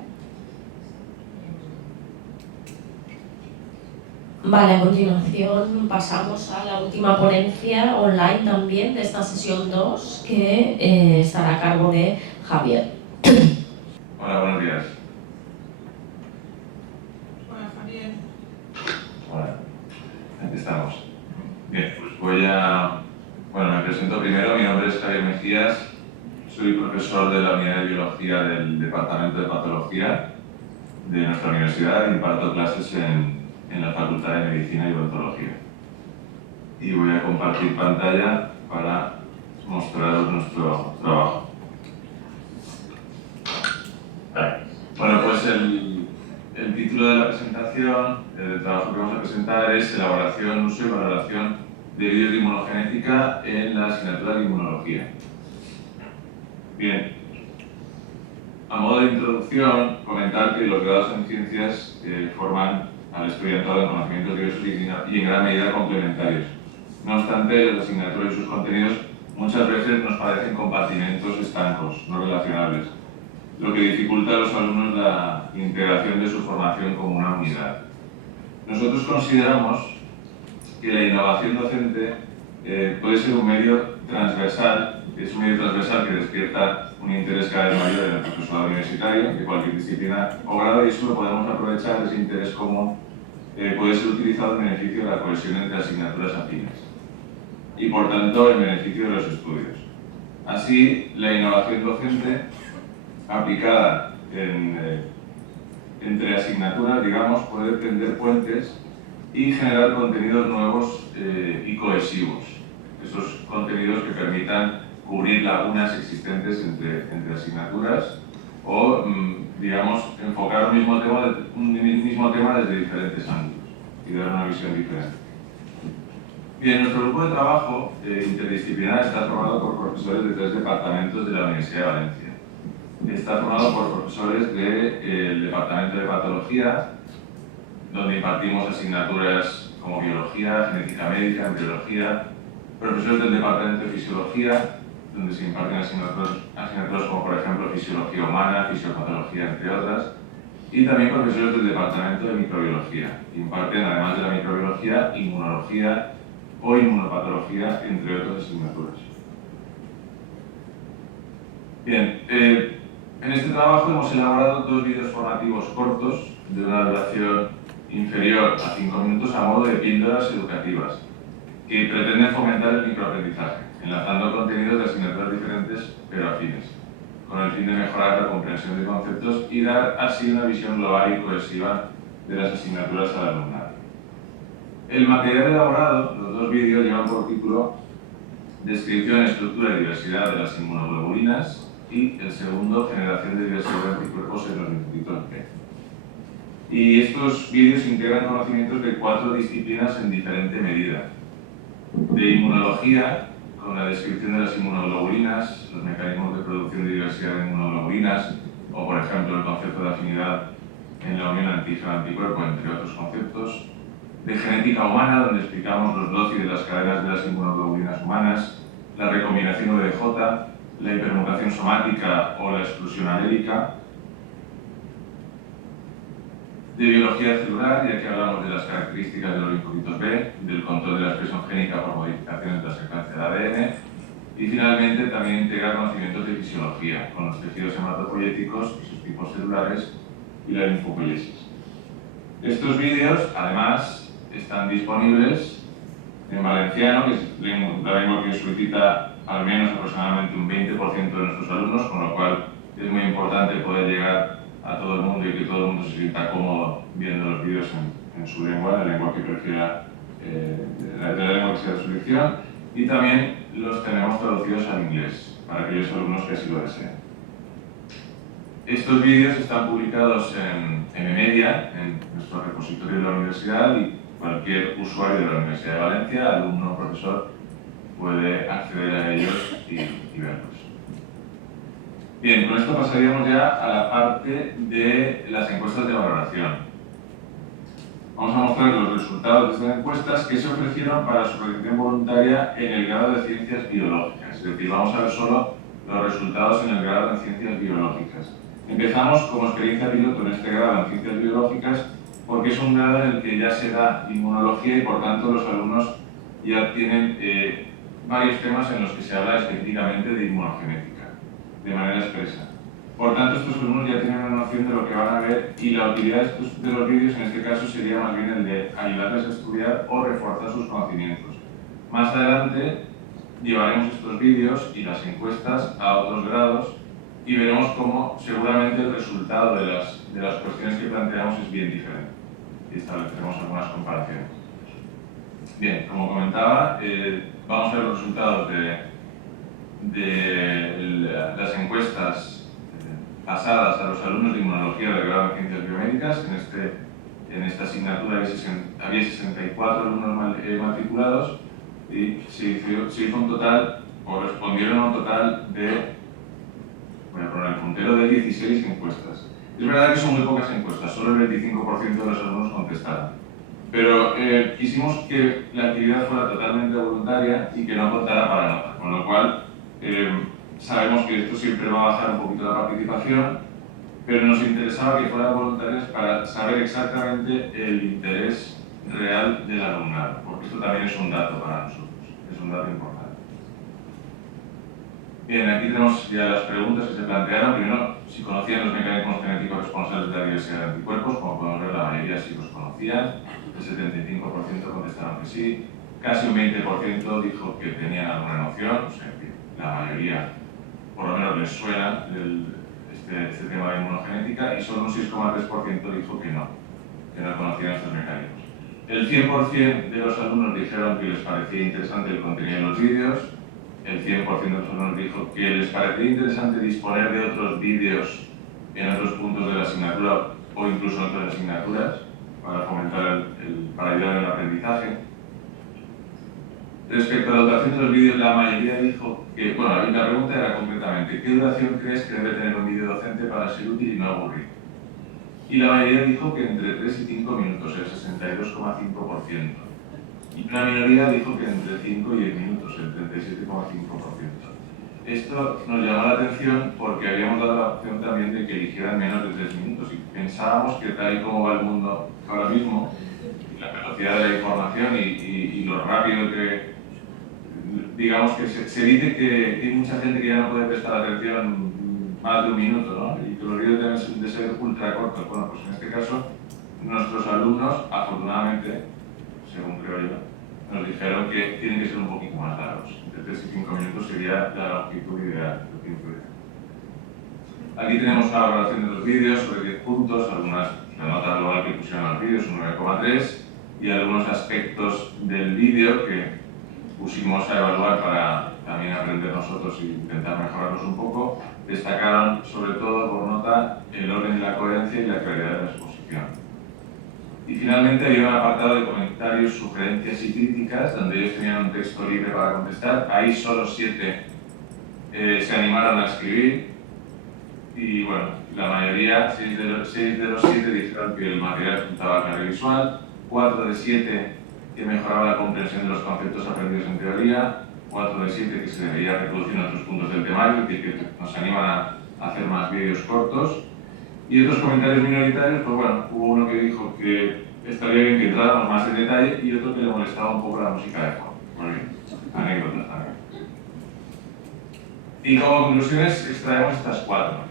Vale, a continuación pasamos a la última ponencia online también de esta sesión 2, que estará a cargo de Javier. Hola, buenos días. Hola, Javier. Hola, aquí estamos. Bien, pues me presento primero. Mi nombre es Javier Mejías, soy profesor de la Unidad de Biología del Departamento de Patología de nuestra universidad y imparto clases en la Facultad de Medicina y Odontología. Y voy a compartir pantalla para mostraros nuestro trabajo. Vale. Bueno, pues el título de la presentación, del trabajo que vamos a presentar, es Elaboración, uso y valoración de vídeos de inmunogenética en la asignatura de inmunología. Bien, a modo de introducción, comentar que los grados en ciencias forman al estudiantado de conocimientos diversos y en gran medida complementarios. No obstante, las asignaturas y sus contenidos muchas veces nos parecen compartimentos estancos, no relacionables, lo que dificulta a los alumnos la integración de su formación como una unidad. Nosotros consideramos que la innovación docente puede ser un medio transversal, que despierta un interés cada vez mayor en el profesorado universitario, de cualquier disciplina o grado, y eso lo podemos aprovechar, ese interés común puede ser utilizado en beneficio de la cohesión entre asignaturas afines y, por tanto, en beneficio de los estudios. Así, la innovación docente aplicada entre asignaturas, digamos, puede tender puentes y generar contenidos nuevos y cohesivos. Esos contenidos que permitan cubrir lagunas existentes entre asignaturas o, digamos, enfocar un mismo tema desde diferentes ángulos y dar una visión diferente. Bien, nuestro grupo de trabajo interdisciplinar está formado por profesores de 3 departamentos de la Universidad de Valencia. Está formado por profesores del Departamento de Patología, donde impartimos asignaturas como Biología, Genética Médica, Embriología, profesores del Departamento de Fisiología, donde se imparten asignaturas como, por ejemplo, Fisiología Humana, Fisiopatología, entre otras, y también profesores del Departamento de Microbiología, que imparten, además de la microbiología, Inmunología o Inmunopatología, entre otras asignaturas. Bien, en En este trabajo hemos elaborado 2 vídeos formativos cortos de una duración inferior a 5 minutos a modo de píldoras educativas que pretenden fomentar el microaprendizaje, enlazando contenidos de asignaturas diferentes pero afines, con el fin de mejorar la comprensión de conceptos y dar así una visión global y cohesiva de las asignaturas al alumnado. El material elaborado, los 2 vídeos, llevan por título Descripción, estructura y diversidad de las inmunoglobulinas y el segundo, Generación de diversidad de anticuerpos en los linfocitos B. Y estos vídeos integran conocimientos de 4 disciplinas en diferente medida. De inmunología, con la descripción de las inmunoglobulinas, los mecanismos de producción de diversidad de inmunoglobulinas, o por ejemplo el concepto de afinidad en la unión antígeno-anticuerpo, entre otros conceptos. De genética humana, donde explicamos los LOCI de las cadenas de las inmunoglobulinas humanas, la recombinación VDJ, la hipermutación somática o la exclusión alérica. De biología celular, ya que hablamos de las características de los linfocitos B, del control de la expresión génica por modificaciones de la secuencia de ADN, y finalmente también integra conocimientos de fisiología, con los tejidos hematopoyéticos y sus tipos celulares y la linfopoiesis. Estos vídeos, además, están disponibles en valenciano, que es la lengua que solicita al menos aproximadamente un 20% de nuestros alumnos, con lo cual es muy importante poder llegar a todo el mundo y que todo el mundo se sienta cómodo viendo los vídeos en su lengua, la lengua que prefiera, la lengua que sea de su elección, y también los tenemos traducidos al inglés, para aquellos alumnos que así lo deseen. Estos vídeos están publicados en Media, en nuestro repositorio de la universidad, y cualquier usuario de la Universidad de Valencia, alumno o profesor, puede acceder a ellos y verlos. Bien, con esto pasaríamos ya a la parte de las encuestas de valoración. Vamos a mostrar los resultados de estas encuestas que se ofrecieron para su realización voluntaria en el grado de Ciencias Biológicas. Es decir, vamos a ver solo los resultados en el grado de Ciencias Biológicas. Empezamos como experiencia piloto en este grado en Ciencias Biológicas porque es un grado en el que ya se da inmunología y por tanto los alumnos ya tienen varios temas en los que se habla específicamente de inmunogenética, de manera expresa. Por tanto, estos alumnos ya tienen una noción de lo que van a ver y la utilidad de los vídeos en este caso sería más bien el de ayudarles a estudiar o reforzar sus conocimientos. Más adelante llevaremos estos vídeos y las encuestas a otros grados y veremos cómo seguramente el resultado de las cuestiones que planteamos es bien diferente y estableceremos algunas comparaciones. Bien, como comentaba, vamos a ver los resultados de las encuestas pasadas a los alumnos de inmunología del grado de Ciencias Biomédicas. En esta asignatura había 64 alumnos matriculados y se hizo un total, o respondieron a un total de, voy a poner el puntero, de 16 encuestas. Es verdad que son muy pocas encuestas, solo el 25% de los alumnos contestaron. Pero quisimos que la actividad fuera totalmente voluntaria y que no contara para nada, con lo cual sabemos que esto siempre va a bajar un poquito la participación, pero nos interesaba que fueran voluntarias para saber exactamente el interés real del alumnado, porque esto también es un dato para nosotros, es un dato importante. Bien, aquí tenemos ya las preguntas que se plantearon. Primero, si conocían los mecanismos genéticos responsables de la diversidad de anticuerpos. Como podemos ver, la mayoría sí los conocían. El 75% contestaron que sí. Casi un 20% dijo que tenían alguna noción. O sea, que la mayoría, por lo menos, les suena este tema de inmunogenética. Y solo un 6,3% dijo que no conocían estos mecanismos. El 100% de los alumnos dijeron que les parecía interesante el contenido de los vídeos. El 100% de los alumnos dijo que les parecía interesante disponer de otros vídeos en otros puntos de la asignatura o incluso en otras asignaturas para fomentar para ayudar en el aprendizaje. Respecto a la duración de los vídeos, la mayoría dijo que, bueno, la pregunta era concretamente, ¿qué duración crees que debe tener un vídeo docente para ser útil y no aburrir? Y la mayoría dijo que entre 3 y 5 minutos, el 62,5%. Y una minoría dijo que entre 5 y 10 minutos, el 37,5%. Esto nos llamó la atención porque habíamos dado la opción también de que eligieran menos de 3 minutos y pensábamos que tal y como va el mundo ahora mismo, la velocidad de la información y lo rápido que, digamos que se dice que hay mucha gente que ya no puede prestar atención más de un minuto, ¿no? Y que los vídeos deben de ser ultra cortos. Bueno, pues en este caso, nuestros alumnos, afortunadamente, según creo yo, nos dijeron que tienen que ser un poquito más largos. Entre 3 y 5 minutos sería la longitud ideal. Aquí tenemos una valoración de los vídeos sobre 10 puntos, la nota global que pusieron a los vídeos, un 9,3, y algunos aspectos del vídeo que pusimos a evaluar para también aprender nosotros y intentar mejorarlos un poco. Destacaron sobre todo por nota el orden y la coherencia y la claridad de la exposición. Y finalmente había un apartado de comentarios, sugerencias y críticas donde ellos tenían un texto libre para contestar. Ahí solo 7 se animaron a escribir y bueno, la mayoría, 6 de los 7 dijeron que el material resultaba claro y visual, 4 de 7 que mejoraba la comprensión de los conceptos aprendidos en teoría, 4 de 7 que se debería reproducir en otros puntos del temario, que nos animan a hacer más vídeos cortos. Y otros comentarios minoritarios, pues bueno, hubo uno que dijo que estaría bien que entráramos más en detalle y otro que le molestaba un poco la música de fondo. Muy bien, anécdotas también. Y como conclusiones extraemos estas 4.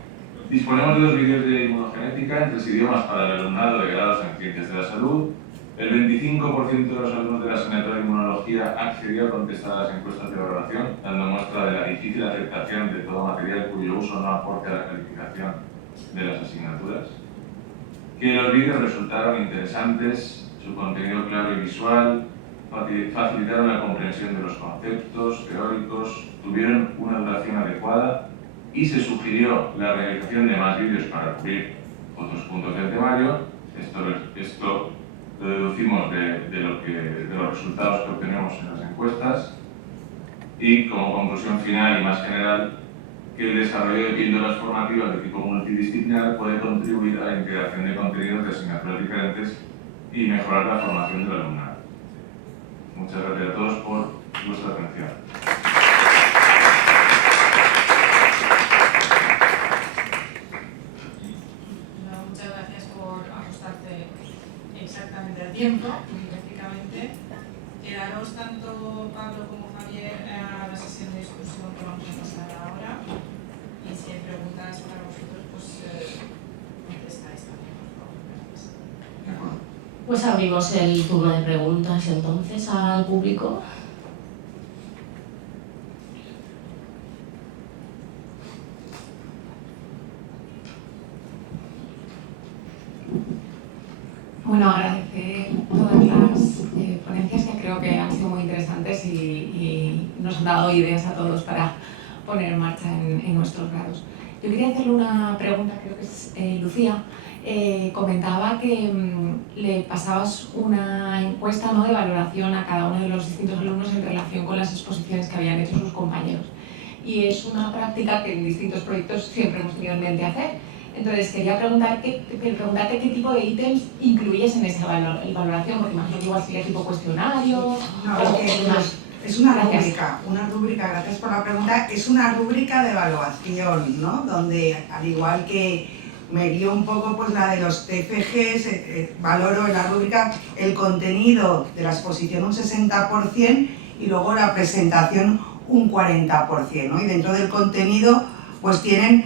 Disponemos de 2 vídeos de inmunogenética en 3 idiomas para el alumnado de grados en Ciencias de la Salud. El 25% de los alumnos de la asignatura de Inmunología accedió a contestar a las encuestas de valoración, dando muestra de la difícil aceptación de todo material cuyo uso no aporte a la calificación de las asignaturas. Que los vídeos resultaron interesantes, su contenido claro y visual, facilitaron la comprensión de los conceptos teóricos, tuvieron una duración adecuada y se sugirió la realización de más vídeos para cubrir otros puntos del temario. Esto lo deducimos de los resultados que obtenemos en las encuestas. Y como conclusión final y más general, que el desarrollo de píldoras formativas de tipo multidisciplinar puede contribuir a la integración de contenidos de asignaturas diferentes y mejorar la formación del alumnado. Muchas gracias a todos por vuestra atención. Muchas gracias por ajustarte exactamente al tiempo, prácticamente. Quedaros tanto Pablo como Javier a la sesión de discusión que vamos a pasar ahora. Y si hay preguntas para vosotros, pues contestáis también, por favor. Gracias. Pues abrimos el turno de preguntas entonces al público. Bueno, agradecer todas las ponencias que creo que han sido muy interesantes y nos han dado ideas a todos para poner en marcha en nuestros grados. Yo quería hacerle una pregunta, creo que es Lucía. Comentaba que le pasabas una encuesta, ¿no?, de valoración a cada uno de los distintos alumnos en relación con las exposiciones que habían hecho sus compañeros. Y es una práctica que en distintos proyectos siempre hemos tenido en mente hacer. Entonces, quería preguntarte qué tipo de ítems incluyes en esa valoración, porque imagino que igual sería tipo cuestionario. No, es una rúbrica, gracias por la pregunta, es una rúbrica de evaluación, ¿no? Donde, al igual que me guío un poco pues la de los TFGs, valoro en la rúbrica el contenido de la exposición un 60% y luego la presentación un 40%, ¿no? Y dentro del contenido pues tienen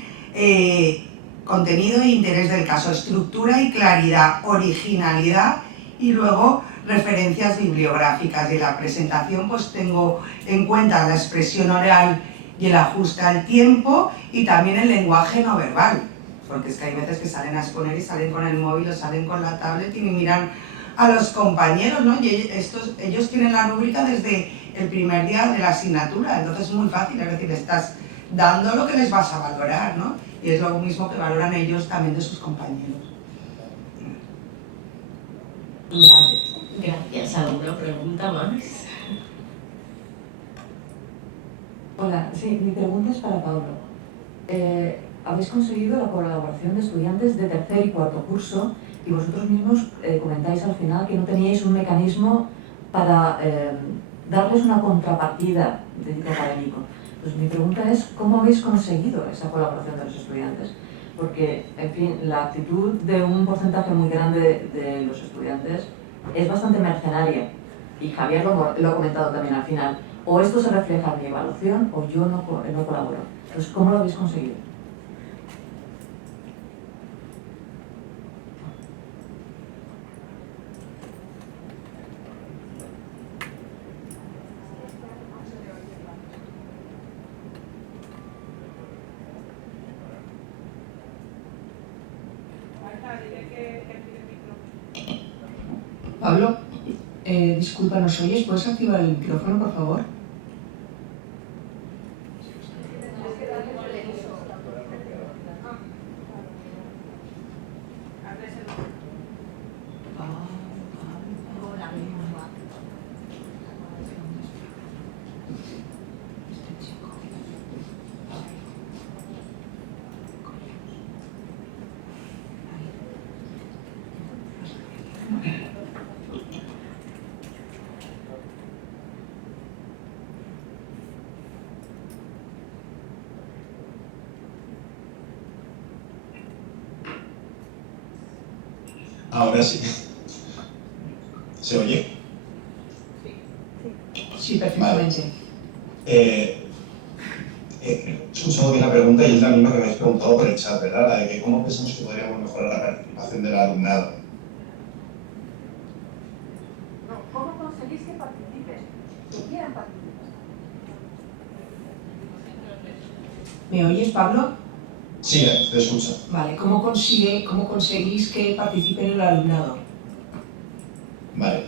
contenido e interés del caso, estructura y claridad, originalidad y luego referencias bibliográficas. De la presentación pues tengo en cuenta la expresión oral y el ajuste al tiempo y también el lenguaje no verbal, porque es que hay veces que salen a exponer y salen con el móvil o salen con la tablet y ni miran a los compañeros, ¿no? Y ellos tienen la rúbrica desde el primer día de la asignatura, entonces es muy fácil, es decir, estás dando lo que les vas a valorar, ¿no? Y es lo mismo que valoran ellos también de sus compañeros. Gracias. ¿Alguna pregunta más? Hola, sí, mi pregunta es para Pablo. Habéis conseguido la colaboración de estudiantes de tercer y cuarto curso y vosotros mismos comentáis al final que no teníais un mecanismo para darles una contrapartida de tipo académico. Pues mi pregunta es, ¿cómo habéis conseguido esa colaboración de los estudiantes? Porque, en fin, la actitud de un porcentaje muy grande de los estudiantes es bastante mercenaria. Y Javier lo ha comentado también al final. O esto se refleja en mi evaluación o yo no colaboro. Entonces, ¿cómo lo habéis conseguido? Pablo, disculpa, ¿nos oyes? ¿Puedes activar el micrófono, por favor? Ahora sí. ¿Se oye? Sí, perfectamente. He escuchado bien la pregunta y es la misma que me habéis preguntado por el chat, ¿verdad? La de que cómo pensamos que podríamos mejorar la participación del alumnado. No, ¿cómo conseguís que participen? Que quieran participar. ¿Me oyes, Pablo? Sí, te escucho. Vale, ¿cómo conseguís que participe el alumnado? Vale,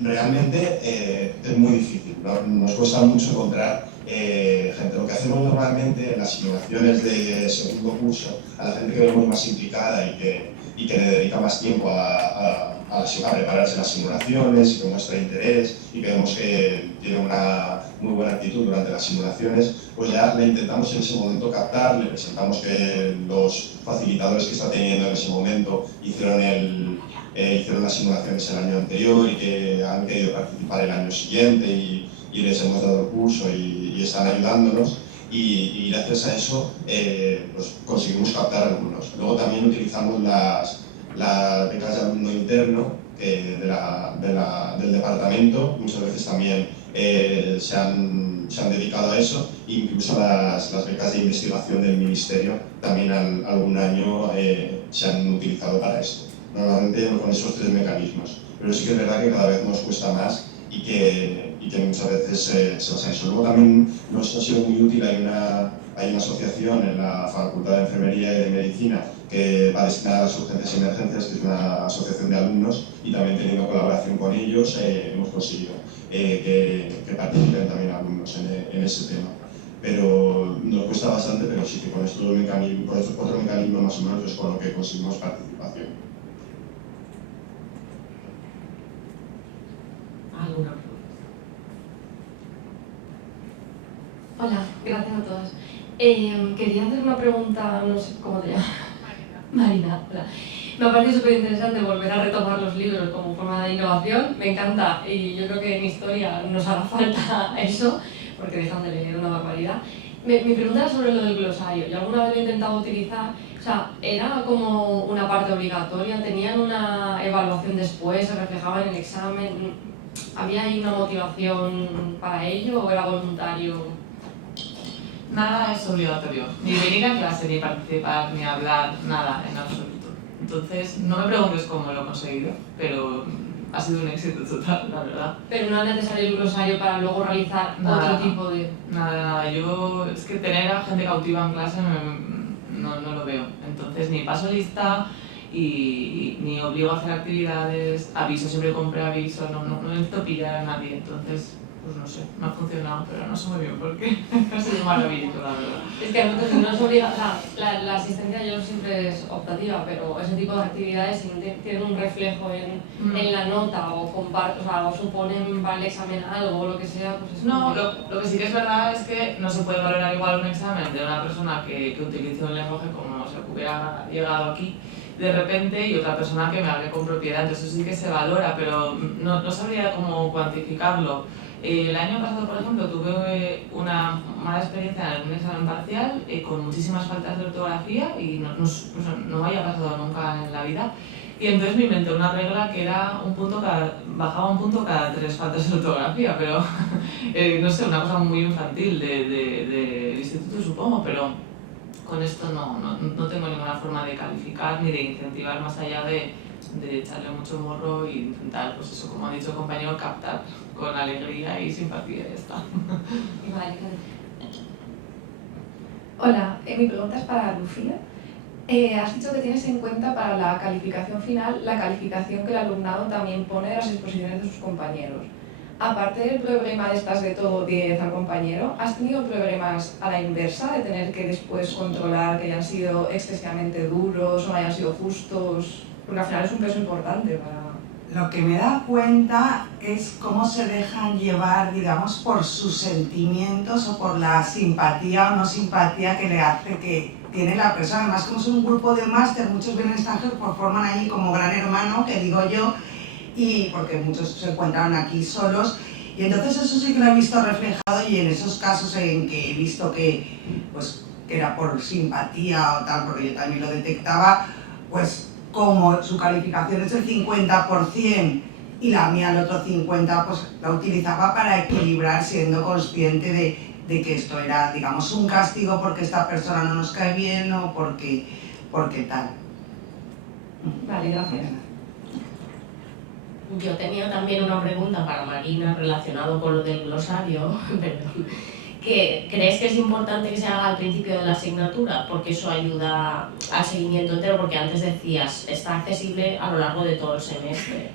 realmente es muy difícil, ¿no? Nos cuesta mucho encontrar gente. Lo que hacemos normalmente en las simulaciones de segundo curso, a la gente que vemos más implicada y que le dedica más tiempo a prepararse las simulaciones y que muestra interés y que vemos que tiene una muy buena actitud durante las simulaciones, pues ya le intentamos en ese momento captar, le presentamos que los facilitadores que está teniendo en ese momento hicieron las simulaciones el año anterior y que han querido participar el año siguiente y les hemos dado el curso y están ayudándonos y gracias a eso pues conseguimos captar algunos. Luego también utilizamos las becas de alumno interno del departamento, muchas veces también se han dedicado a eso, incluso las becas de investigación del Ministerio también algún año se han utilizado para esto. Normalmente con esos tres mecanismos, pero sí que es verdad que cada vez nos cuesta más y que muchas veces se basa en eso. Luego también nos ha sido muy útil, hay una asociación en la Facultad de Enfermería y de Medicina que va destinada a las urgencias y emergencias, que es una asociación de alumnos, y también teniendo colaboración con ellos hemos conseguido que participen también alumnos en ese tema. Pero nos cuesta bastante, pero sí que con estos cuatro mecanismos más o menos es con lo que conseguimos participación. ¿Alguna pregunta? Hola, gracias a todas. Quería hacer una pregunta, no sé cómo te llamas. Marina, hola. Me ha parecido súper interesante volver a retomar los libros como forma de innovación. Me encanta y yo creo que en historia nos hará falta eso, porque dejan de leer una barbaridad. Mi pregunta era sobre lo del glosario. Yo alguna vez lo he intentado utilizar, o sea, ¿era como una parte obligatoria? ¿Tenían una evaluación después? ¿Se reflejaba en el examen? ¿Había ahí una motivación para ello o era voluntario? Nada es obligatorio, ni venir a clase, ni participar, ni hablar, nada, en absoluto. Entonces, no me preguntes cómo lo he conseguido, pero ha sido un éxito total, la verdad. Pero no es necesario el glosario para luego realizar otro tipo de... Nada. Yo, es que tener a gente cautiva en clase no lo veo. Entonces, ni paso lista y ni obligo a hacer actividades, aviso, siempre con preaviso, no necesito pillar a nadie. Entonces, pues no sé, me ha funcionado, pero no sé muy bien por qué. Ha sido maravilloso, la verdad. Es que a nosotros no es obligada, la asistencia yo siempre es optativa, pero ese tipo de actividades si no tienen un reflejo en la nota o suponen para el examen algo o lo que sea, pues es... No, lo que sí que es verdad es que no se puede valorar igual un examen de una persona que utilice un lenguaje como se hubiera llegado aquí de repente y otra persona que me hable con propiedad, entonces eso sí que se valora, pero no sabría cómo cuantificarlo. El año pasado, por ejemplo, tuve una mala experiencia en un examen parcial con muchísimas faltas de ortografía y no me había pasado nunca en la vida. Y entonces me inventé una regla que era bajaba un punto cada 3 faltas de ortografía, pero no sé, una cosa muy infantil del instituto supongo, pero con esto no tengo ninguna forma de calificar ni de incentivar más allá de echarle mucho morro e intentar, pues eso, como ha dicho el compañero, captar con alegría y simpatía y ya está. Hola, mi pregunta es para Lucía. Has dicho que tienes en cuenta para la calificación final la calificación que el alumnado también pone en las exposiciones de sus compañeros. Aparte del problema de estas de todo 10 al compañero, ¿has tenido problemas a la inversa de tener que después controlar que hayan sido excesivamente duros o no hayan sido justos? Porque al final es un peso importante para... Lo que me da cuenta es cómo se dejan llevar, digamos, por sus sentimientos o por la simpatía o no simpatía que le hace que tiene la persona. Además, como es un grupo de máster, muchos vienen extranjeros, pues forman ahí como gran hermano, que digo yo, y porque muchos se encuentran aquí solos. Y entonces eso sí que lo he visto reflejado, y en esos casos en que he visto que, pues, que era por simpatía o tal, porque yo también lo detectaba, pues como su calificación es el 50% y la mía el otro 50%, pues la utilizaba para equilibrar, siendo consciente de que esto era, digamos, un castigo porque esta persona no nos cae bien o porque tal. Vale, gracias. Yo tenía también una pregunta para Marina relacionado con lo del glosario, perdón. ¿Crees que es importante que se haga al principio de la asignatura? Porque eso ayuda al seguimiento entero, porque antes decías, está accesible a lo largo de todo el semestre.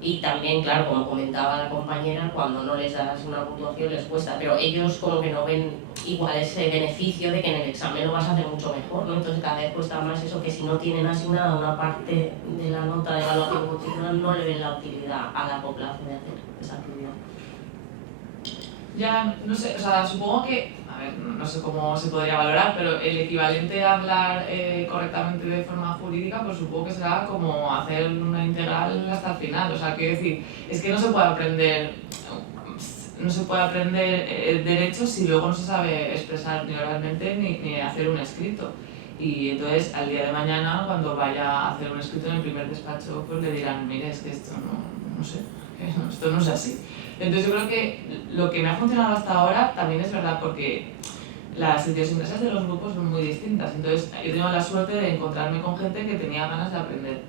Y también, claro, como comentaba la compañera, cuando no les das una puntuación les cuesta, pero ellos como que no ven igual ese beneficio de que en el examen lo vas a hacer mucho mejor, ¿no? Entonces cada vez cuesta más eso, que si no tienen asignada una parte de la nota de evaluación continua, no le ven la utilidad a la población de hacer esa actividad. Ya, no sé, o sea, supongo que, a ver, no sé cómo se podría valorar, pero el equivalente a hablar correctamente de forma jurídica, pues supongo que será como hacer una integral hasta el final. O sea, quiero decir, es que no se puede aprender derecho si luego no se sabe expresar ni oralmente ni hacer un escrito. Y entonces, al día de mañana, cuando vaya a hacer un escrito en el primer despacho, pues le dirán, mire, es que esto no sé, esto no es así. Entonces yo creo que lo que me ha funcionado hasta ahora también es verdad, porque las idiosincrasias de los grupos son muy distintas. Entonces yo tengo la suerte de encontrarme con gente que tenía ganas de aprender.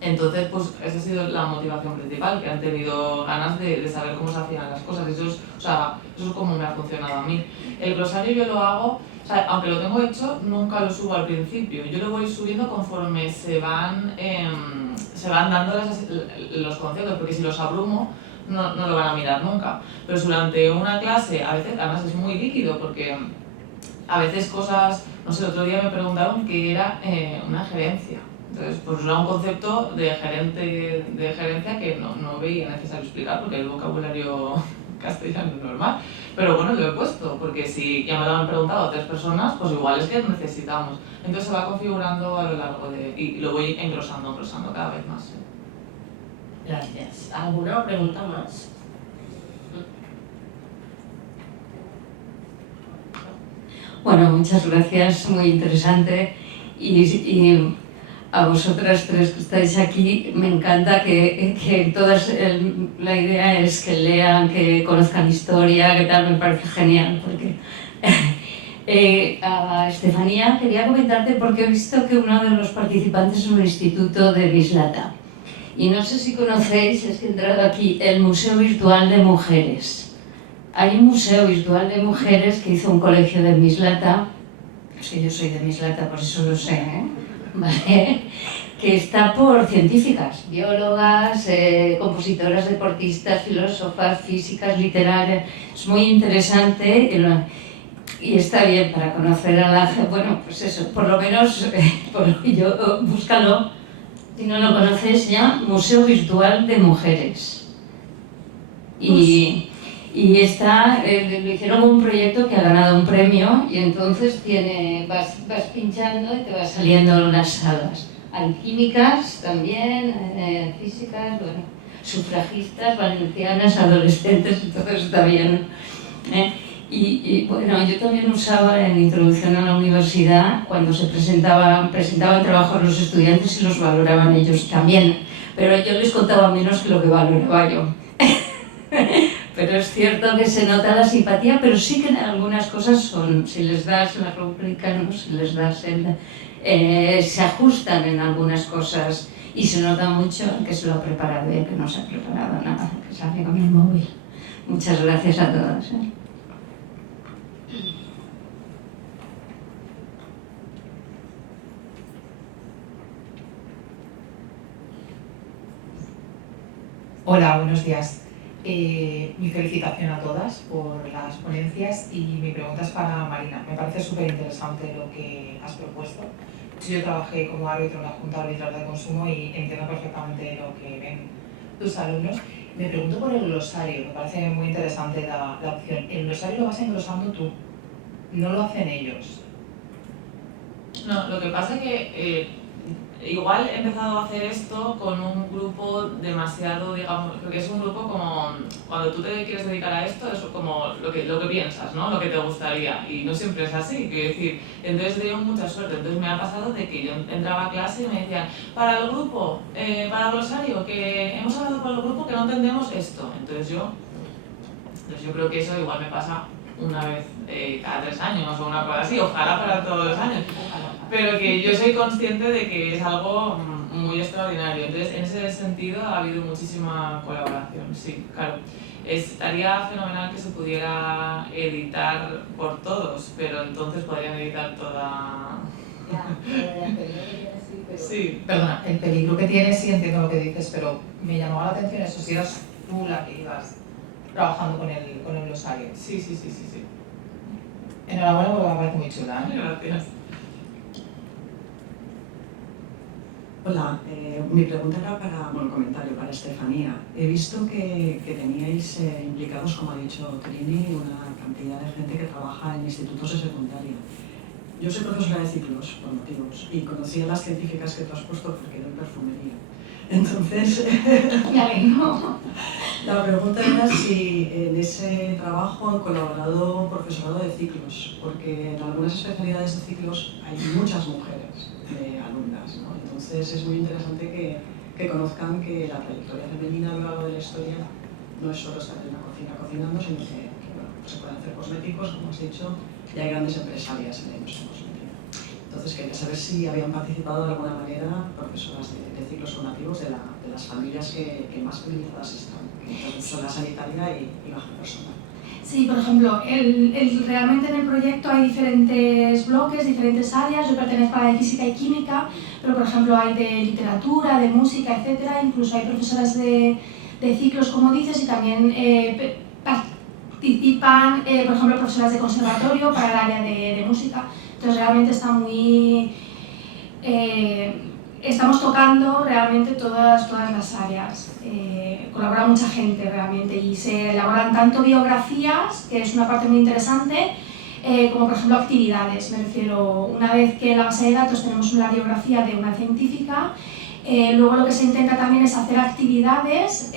Entonces pues esa ha sido la motivación principal, que han tenido ganas de saber cómo se hacían las cosas. Eso es como me ha funcionado a mí. El glosario yo lo hago, o sea, aunque lo tengo hecho, nunca lo subo al principio. Yo lo voy subiendo conforme se van dando los conceptos, porque si los abrumo, no lo van a mirar nunca. Pero durante una clase, a veces, además es muy líquido, porque a veces cosas, no sé, el otro día me preguntaron qué era una gerencia. Entonces, pues era un concepto de gerencia que no veía necesario explicar, porque el vocabulario castellano es normal. Pero bueno, lo he puesto, porque si ya me lo han preguntado 3 personas, pues igual es que necesitamos. Entonces se va configurando a lo largo y lo voy engrosando cada vez más. Gracias. ¿Alguna pregunta más? Bueno, muchas gracias, muy interesante. Y a vosotras 3 que estáis aquí, me encanta que todas, la idea es que lean, que conozcan historia, que tal, me parece genial. Porque a Estefanía quería comentarte, porque he visto que uno de los participantes es un instituto de Mislata. Y no sé si conocéis, es que he entrado aquí, el Museo Virtual de Mujeres. Hay un museo virtual de mujeres que hizo un colegio de Mislata, es que yo soy de Mislata, por eso lo sé, ¿eh? ¿Vale? Que está por científicas, biólogas, compositoras, deportistas, filósofas, físicas, literarias. Es muy interesante y está bien para conocer a la gente. Bueno, pues eso, por lo menos, búscalo. Si no lo conoces ya, Museo Virtual de Mujeres. Y está, lo hicieron un proyecto que ha ganado un premio, y entonces vas pinchando y te vas saliendo las salas. Hay químicas también, físicas, bueno, sufragistas, valencianas, adolescentes, entonces está bien. Y bueno, yo también usaba en Introducción a la Universidad, cuando se presentaban trabajos los estudiantes y los valoraban ellos también, pero yo les contaba menos que lo que valoraba yo. Pero es cierto que se nota la simpatía, pero sí que en algunas cosas si les das la rúbrica, ¿no? Si les das se ajustan en algunas cosas, y se nota mucho que se lo ha preparado y que no se ha preparado nada, que sale con el móvil. Muchas gracias a todas. Hola, buenos días. Mi felicitación a todas por las ponencias y mi pregunta es para Marina. Me parece súper interesante lo que has propuesto. Yo trabajé como árbitro en la Junta Arbitral de Consumo y entiendo perfectamente lo que ven tus alumnos. Me pregunto por el glosario, me parece muy interesante la opción. El glosario lo vas englosando tú, no lo hacen ellos. No, lo que pasa es que igual he empezado a hacer esto con un grupo demasiado, digamos, porque es un grupo como, cuando tú te quieres dedicar a esto, es como lo que piensas, ¿no? Lo que te gustaría, y no siempre es así, quiero decir, entonces he tenido mucha suerte, entonces me ha pasado de que yo entraba a clase y me decían, para el grupo, para el glosario, que hemos hablado para el grupo que no entendemos esto, entonces yo creo que eso igual me pasa una vez cada 3 años o una cosa así, ojalá para todos los años, pero que yo soy consciente de que es algo muy extraordinario. Entonces, en ese sentido ha habido muchísima colaboración, sí, claro. Estaría fenomenal que se pudiera editar por todos, pero entonces podrían editar toda... Sí. Perdona, el peligro que tienes, sí entiendo lo que dices, pero me llamaba la atención eso, si eras tú la que ibas trabajando con el glosario. Sí. Enhorabuena porque me parece muy chula. Gracias. Hola, mi pregunta era comentario para Estefanía. He visto que teníais implicados, como ha dicho Trini, una cantidad de gente que trabaja en institutos de secundaria. Yo soy profesora de ciclos, por motivos, y conocía las científicas que tú has puesto porque era en perfumería. Entonces, la pregunta era si en ese trabajo han colaborado profesorado de ciclos, porque en algunas especialidades de ciclos hay muchas mujeres alumnas, ¿no? Entonces es muy interesante que conozcan que la trayectoria femenina a lo largo de la historia no es solo estar en la cocina cocinando, sino que se pueden hacer cosméticos, como has dicho, y hay grandes empresarias en ellos. Entonces quería saber si habían participado de alguna manera profesoras de ciclos formativos de las familias que más feminizadas están, que son la sanitaria y baja personal. Sí, por ejemplo, realmente en el proyecto hay diferentes bloques, diferentes áreas. Yo pertenezco a la de física y química, pero por ejemplo hay de literatura, de música, etcétera. Incluso hay profesoras de ciclos, como dices, y también participan, por ejemplo, profesoras de conservatorio para el área de música. Entonces realmente está muy... estamos tocando realmente todas las áreas. Colabora mucha gente realmente y se elaboran tanto biografías, que es una parte muy interesante, como por ejemplo actividades. Me refiero, una vez que en la base de datos tenemos una biografía de una científica, luego lo que se intenta también es hacer actividades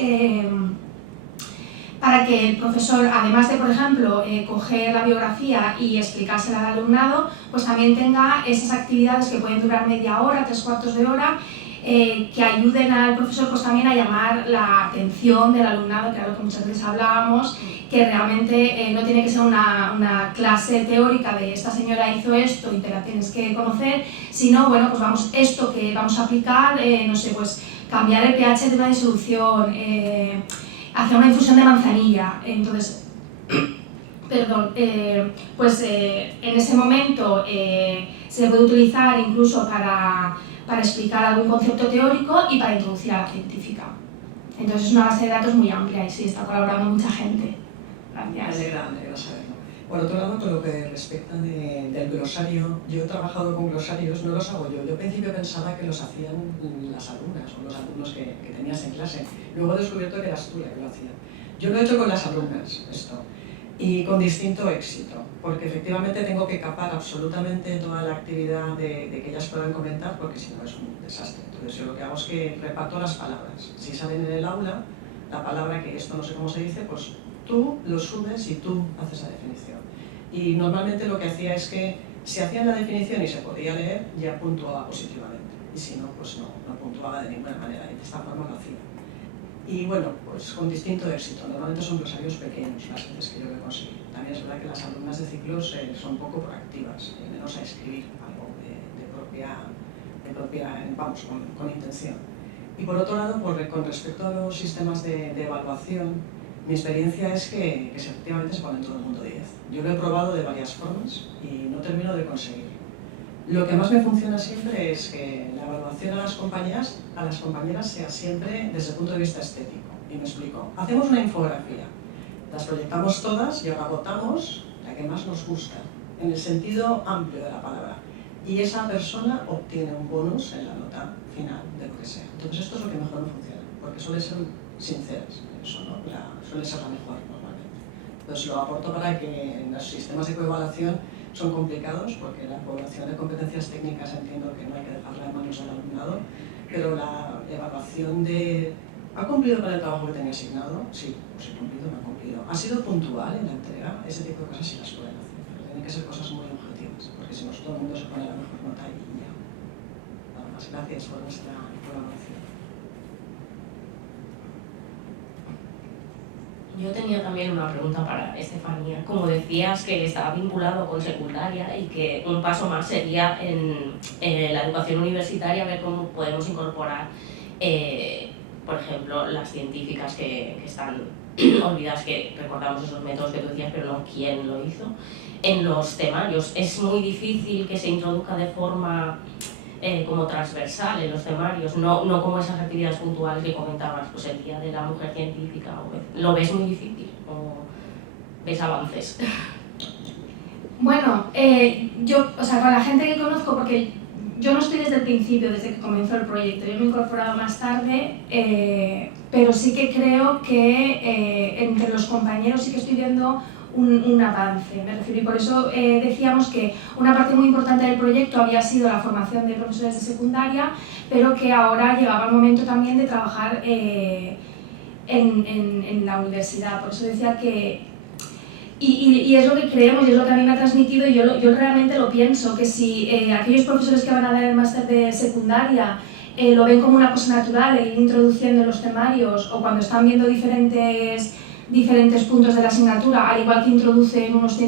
para que el profesor, además de, por ejemplo, coger la biografía y explicársela al alumnado, pues también tenga esas actividades que pueden durar media hora, 3/4 de hora, que ayuden al profesor pues también a llamar la atención del alumnado, que es lo que muchas veces hablábamos, que realmente no tiene que ser una clase teórica de esta señora hizo esto y te la tienes que conocer, sino, bueno, pues vamos, esto que vamos a aplicar, no sé, pues cambiar el pH de una disolución, hacer una infusión de manzanilla. Entonces, perdón, en ese momento se puede utilizar incluso para explicar algún concepto teórico y para introducir a la científica. Entonces es una base de datos muy amplia y sí, está colaborando mucha gente. Gracias. Me alegra saberlo. Por otro lado, con lo que respecta del glosario, yo he trabajado con glosarios, no los hago yo. Yo al principio pensaba que los hacían las alumnas o los alumnos que tenías en clase. Luego he descubierto que eras tú la que lo hacía. Yo lo he hecho con las alumnas, esto, y con distinto éxito, porque efectivamente tengo que capar absolutamente toda la actividad de que ellas puedan comentar, porque si no es un desastre. Entonces yo lo que hago es que reparto las palabras. Si salen en el aula, la palabra que esto no sé cómo se dice, pues tú lo subes y tú haces la definición. Y normalmente lo que hacía es que si hacían la definición y se podía leer, ya puntuaba positivamente. Y si no, pues no puntuaba de ninguna manera. Y de esta forma lo hacía. Y bueno, pues con distinto éxito. Normalmente son glosarios pequeños las veces que yo lo he conseguido. También es verdad que las alumnas de ciclos son poco proactivas, menos a escribir algo vamos, con intención. Y por otro lado, con respecto a los sistemas de evaluación, mi experiencia es que efectivamente se ponen todo el mundo 10. Yo lo he probado de varias formas y no termino de conseguirlo. Lo que más me funciona siempre es que la evaluación a las compañeras sea siempre desde el punto de vista estético. Y me explico. Hacemos una infografía, las proyectamos todas y ahora votamos la que más nos gusta, en el sentido amplio de la palabra. Y esa persona obtiene un bonus en la nota final de lo que sea. Entonces esto es lo que mejor me funciona, porque suele ser sinceras, eso, ¿no? Suele ser la mejor normalmente. Entonces lo aporto para que en los sistemas de coevaluación son complicados, porque la evaluación de competencias técnicas entiendo que no hay que dejarla en manos del alumnado, pero la evaluación de ¿ha cumplido con el trabajo que tenía asignado? Sí, pues he cumplido, no ha cumplido. ¿Ha sido puntual en la entrega? Ese tipo de cosas sí las pueden hacer, pero tienen que ser cosas muy objetivas, porque si no todo el mundo se pone la mejor nota y ya. Nada más, gracias por nuestra colaboración. Yo tenía también una pregunta para Estefanía. Como decías que estaba vinculado con secundaria y que un paso más sería en la educación universitaria, ver cómo podemos incorporar por ejemplo, las científicas que están olvidadas, que recordamos esos métodos que tú decías, pero no quién lo hizo, en los temarios. Es muy difícil que se introduzca de forma como transversal en los temarios, no como esas actividades puntuales que comentabas, pues el Día de la Mujer Científica. ¿Lo ves muy difícil o ves avances? Bueno, con la gente que conozco, porque yo no estoy desde el principio, desde que comenzó el proyecto, yo me he incorporado más tarde, pero sí que creo que entre los compañeros sí que estoy viendo un avance, me refiero, y por eso decíamos que una parte muy importante del proyecto había sido la formación de profesores de secundaria, pero que ahora llegaba el momento también de trabajar en la universidad, por eso decía que y es lo que creemos y es lo que a mí me ha transmitido y yo realmente lo pienso, que si aquellos profesores que van a dar el máster de secundaria lo ven como una cosa natural, el ir introduciendo en los temarios o cuando están viendo diferentes puntos de la asignatura, al igual que introducen unos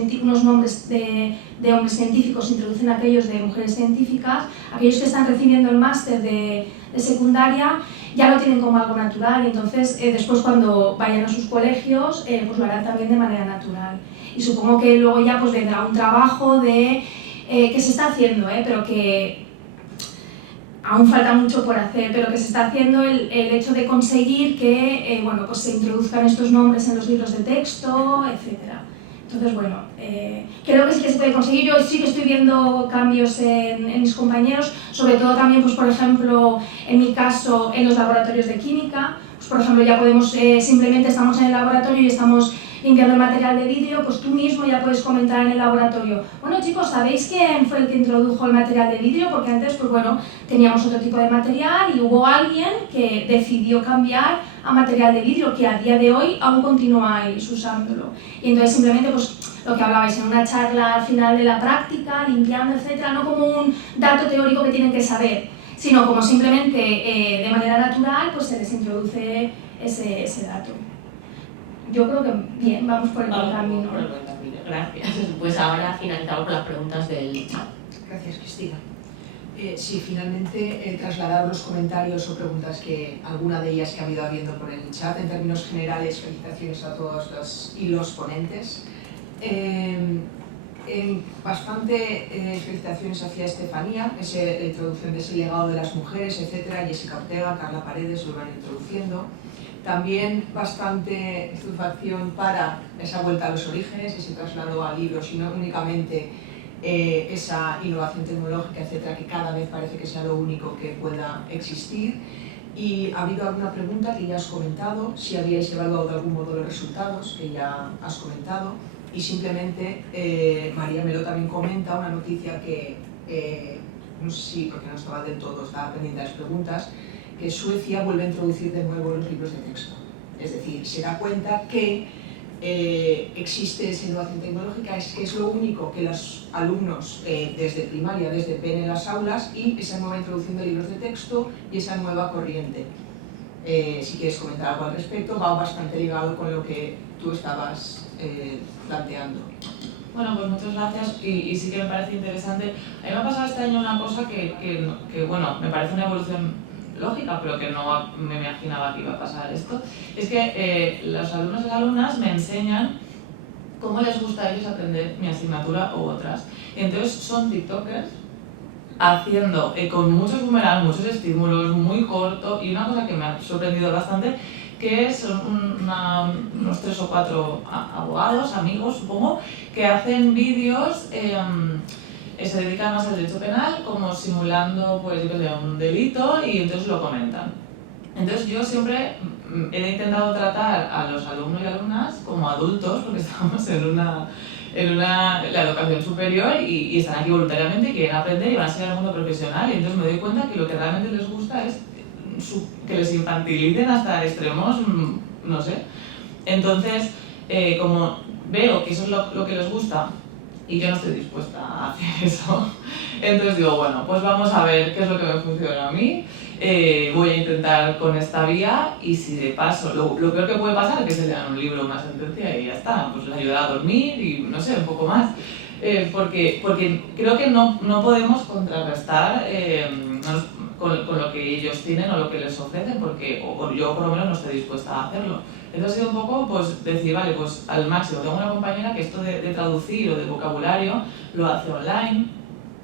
nombres de hombres científicos, introducen aquellos de mujeres científicas, aquellos que están recibiendo el máster de secundaria ya lo tienen como algo natural y entonces después cuando vayan a sus colegios pues lo harán también de manera natural. Y supongo que luego ya pues vendrá un trabajo que se está haciendo, pero que aún falta mucho por hacer, pero que se está haciendo el hecho de conseguir que pues se introduzcan estos nombres en los libros de texto, etc. Entonces, bueno, creo que sí que se puede conseguir. Yo sí que estoy viendo cambios en mis compañeros, sobre todo también, pues, por ejemplo, en mi caso, en los laboratorios de química. Pues, por ejemplo, ya podemos, simplemente estamos en el laboratorio y estamos limpiando el material de vidrio, pues tú mismo ya puedes comentar en el laboratorio. Bueno, chicos, ¿sabéis quién fue el que introdujo el material de vidrio? Porque antes, pues bueno, teníamos otro tipo de material y hubo alguien que decidió cambiar a material de vidrio, que a día de hoy aún continuáis usándolo. Y entonces simplemente, pues lo que hablabais en una charla al final de la práctica, limpiando, etcétera, no como un dato teórico que tienen que saber, sino como simplemente de manera natural, pues se les introduce ese dato. Yo creo que bien, vamos por el buen camino. Gracias. Pues ahora finalizamos con las preguntas del chat. Gracias, Cristina. Sí, finalmente trasladar los comentarios o preguntas que alguna de ellas que ha ido habiendo por el chat. En términos generales, felicitaciones a todos los ponentes. Bastante felicitaciones hacia Estefanía, la introducción de ese legado de las mujeres, etcétera. Jessica Ortega, Carla Paredes lo van introduciendo. También bastante satisfacción para esa vuelta a los orígenes, ese traslado a libros y no únicamente esa innovación tecnológica, etcétera, que cada vez parece que sea lo único que pueda existir. Y ha habido alguna pregunta que ya has comentado, si habíais evaluado de algún modo los resultados, que ya has comentado. Y simplemente María Meló también comenta una noticia que no sé si, porque no estaba del todo, estaba pendiente de las preguntas, que Suecia vuelve a introducir de nuevo los libros de texto. Es decir, se da cuenta que existe esa innovación tecnológica, que es lo único que los alumnos desde primaria, ven en las aulas, y esa nueva introducción de libros de texto y esa nueva corriente. Si quieres comentar algo al respecto, va bastante ligado con lo que tú estabas planteando. Bueno, pues muchas gracias y sí que me parece interesante. A mí me ha pasado este año una cosa que bueno, me parece una evolución lógica, pero que no me imaginaba que iba a pasar esto. Es que los alumnos y las alumnas me enseñan cómo les gusta a ellos aprender mi asignatura u otras. Y entonces son tiktokers haciendo con muchos boomerangs, muchos estímulos, muy corto, y una cosa que me ha sorprendido bastante, que son unos 3 o 4 abogados, amigos supongo, que hacen vídeos, se dedican más al derecho penal, como simulando pues, yo qué sé, un delito, y entonces lo comentan. Entonces yo siempre he intentado tratar a los alumnos y alumnas como adultos, porque estamos en la educación superior y están aquí voluntariamente y quieren aprender y van a seguir al mundo profesional, y entonces me doy cuenta que lo que realmente les gusta es que les infantilicen hasta extremos, no sé. Entonces, como veo que eso es lo que les gusta y yo no estoy dispuesta a hacer eso, entonces digo, bueno, pues vamos a ver qué es lo que me funciona a mí. Voy a intentar con esta vía, y si de paso, lo peor que puede pasar es que se lean un libro, una sentencia y ya está, pues les ayudará a dormir y no sé, un poco más. Porque creo que no podemos contrarrestar con lo que ellos tienen o lo que les ofrecen, porque o yo por lo menos no estoy dispuesta a hacerlo. Entonces ha sido un poco pues, decir, vale, pues al máximo. Tengo una compañera que esto de traducir o de vocabulario lo hace online,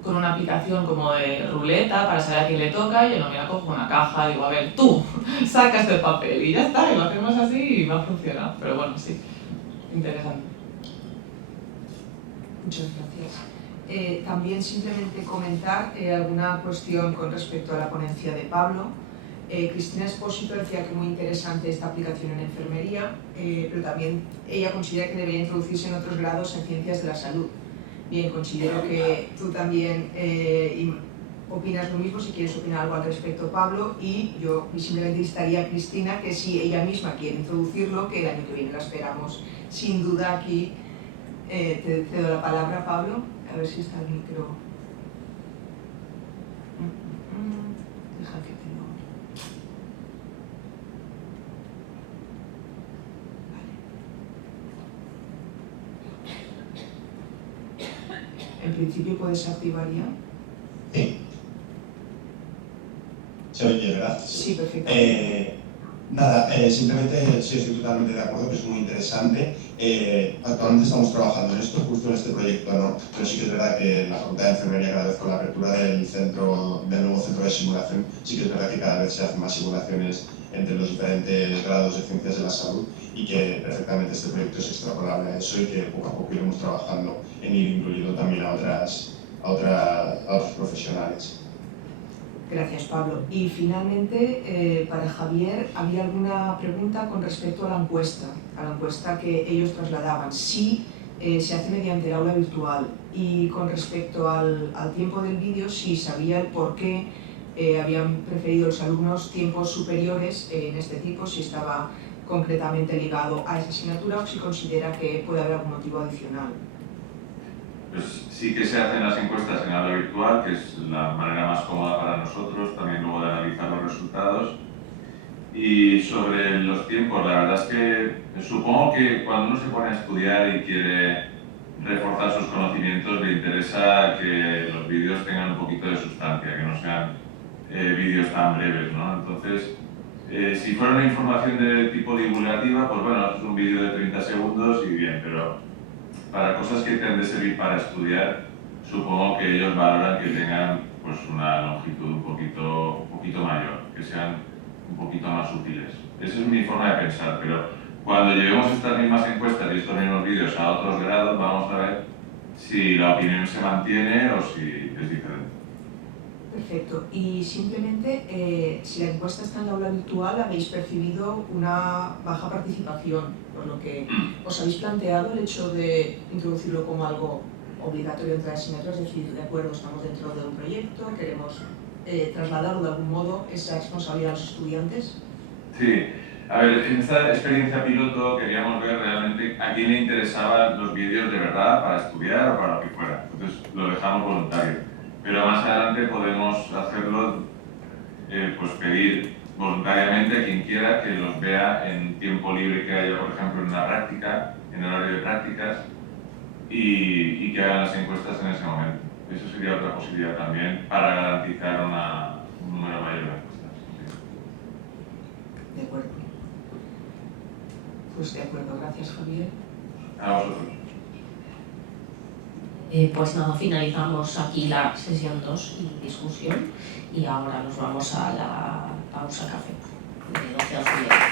con una aplicación como de ruleta para saber a quién le toca, y yo no me cojo una caja, digo, a ver, tú, saca este papel, y ya está, y lo hacemos así y me ha funcionado. Pero bueno, sí, interesante. Muchas gracias. También simplemente comentar alguna cuestión con respecto a la ponencia de Pablo. Cristina Espósito decía que muy interesante esta aplicación en enfermería, pero también ella considera que debería introducirse en otros grados en ciencias de la salud. Bien, considero que tú también opinas lo mismo, si quieres opinar algo al respecto, Pablo, y yo simplemente instaría a Cristina que si ella misma quiere introducirlo, que el año que viene la esperamos sin duda aquí. Te cedo la palabra, Pablo, a ver si está el micro. Deja que te lo... En principio puedes activar ya. Sí. ¿Se oye, verdad? Sí, perfectamente. Nada, simplemente sí, estoy totalmente de acuerdo, que es muy interesante. Actualmente estamos trabajando en esto, justo en este proyecto no, pero sí que es verdad que la Facultad de Enfermería, cada vez con la apertura del nuevo centro de simulación, sí que es verdad que cada vez se hacen más simulaciones entre los diferentes grados de ciencias de la salud, y que perfectamente este proyecto es extrapolable a eso, y que poco a poco iremos trabajando en ir incluyendo también a otros profesionales. Gracias, Pablo. Y finalmente, para Javier, ¿había alguna pregunta con respecto a la encuesta que ellos trasladaban? Sí, se hace mediante el aula virtual. Y con respecto al tiempo del vídeo, sí sabía el por qué habían preferido los alumnos tiempos superiores en este tipo, si estaba concretamente ligado a esa asignatura o si considera que puede haber algún motivo adicional. Pues sí que se hacen las encuestas en aula virtual, que es la manera más cómoda para nosotros, también luego de analizar los resultados. Y sobre los tiempos, la verdad es que supongo que cuando uno se pone a estudiar y quiere reforzar sus conocimientos, le interesa que los vídeos tengan un poquito de sustancia, que no sean vídeos tan breves, ¿no? Entonces, si fuera una información de tipo divulgativa, pues bueno, es un vídeo de 30 segundos y bien, pero para cosas que te han de servir para estudiar, supongo que ellos valoran que tengan pues, una longitud un poquito mayor, que sean un poquito más útiles. Esa es mi forma de pensar, pero cuando llevemos estas mismas encuestas y estos mismos vídeos a otros grados, vamos a ver si la opinión se mantiene o si es diferente. Perfecto. Y simplemente, si la encuesta está en la aula virtual, habéis percibido una baja participación, por lo que os habéis planteado el hecho de introducirlo como algo obligatorio entre las asignaturas, es decir, de acuerdo, estamos dentro de un proyecto, queremos trasladarlo de algún modo, esa responsabilidad a los estudiantes. Sí. A ver, en esta experiencia piloto queríamos ver realmente a quién le interesaban los vídeos de verdad para estudiar o para lo que fuera. Entonces lo dejamos voluntario. Pero más adelante podemos hacerlo, pues pedir voluntariamente a quien quiera que los vea en tiempo libre que haya, por ejemplo, en una práctica, en horario de prácticas, y que hagan las encuestas en ese momento. Eso sería otra posibilidad también para garantizar un número mayor de encuestas. De acuerdo. Pues de acuerdo, gracias Javier. A vosotros. Pues nada, finalizamos aquí la sesión 2 y discusión y ahora nos vamos a la pausa café de 12 a 12.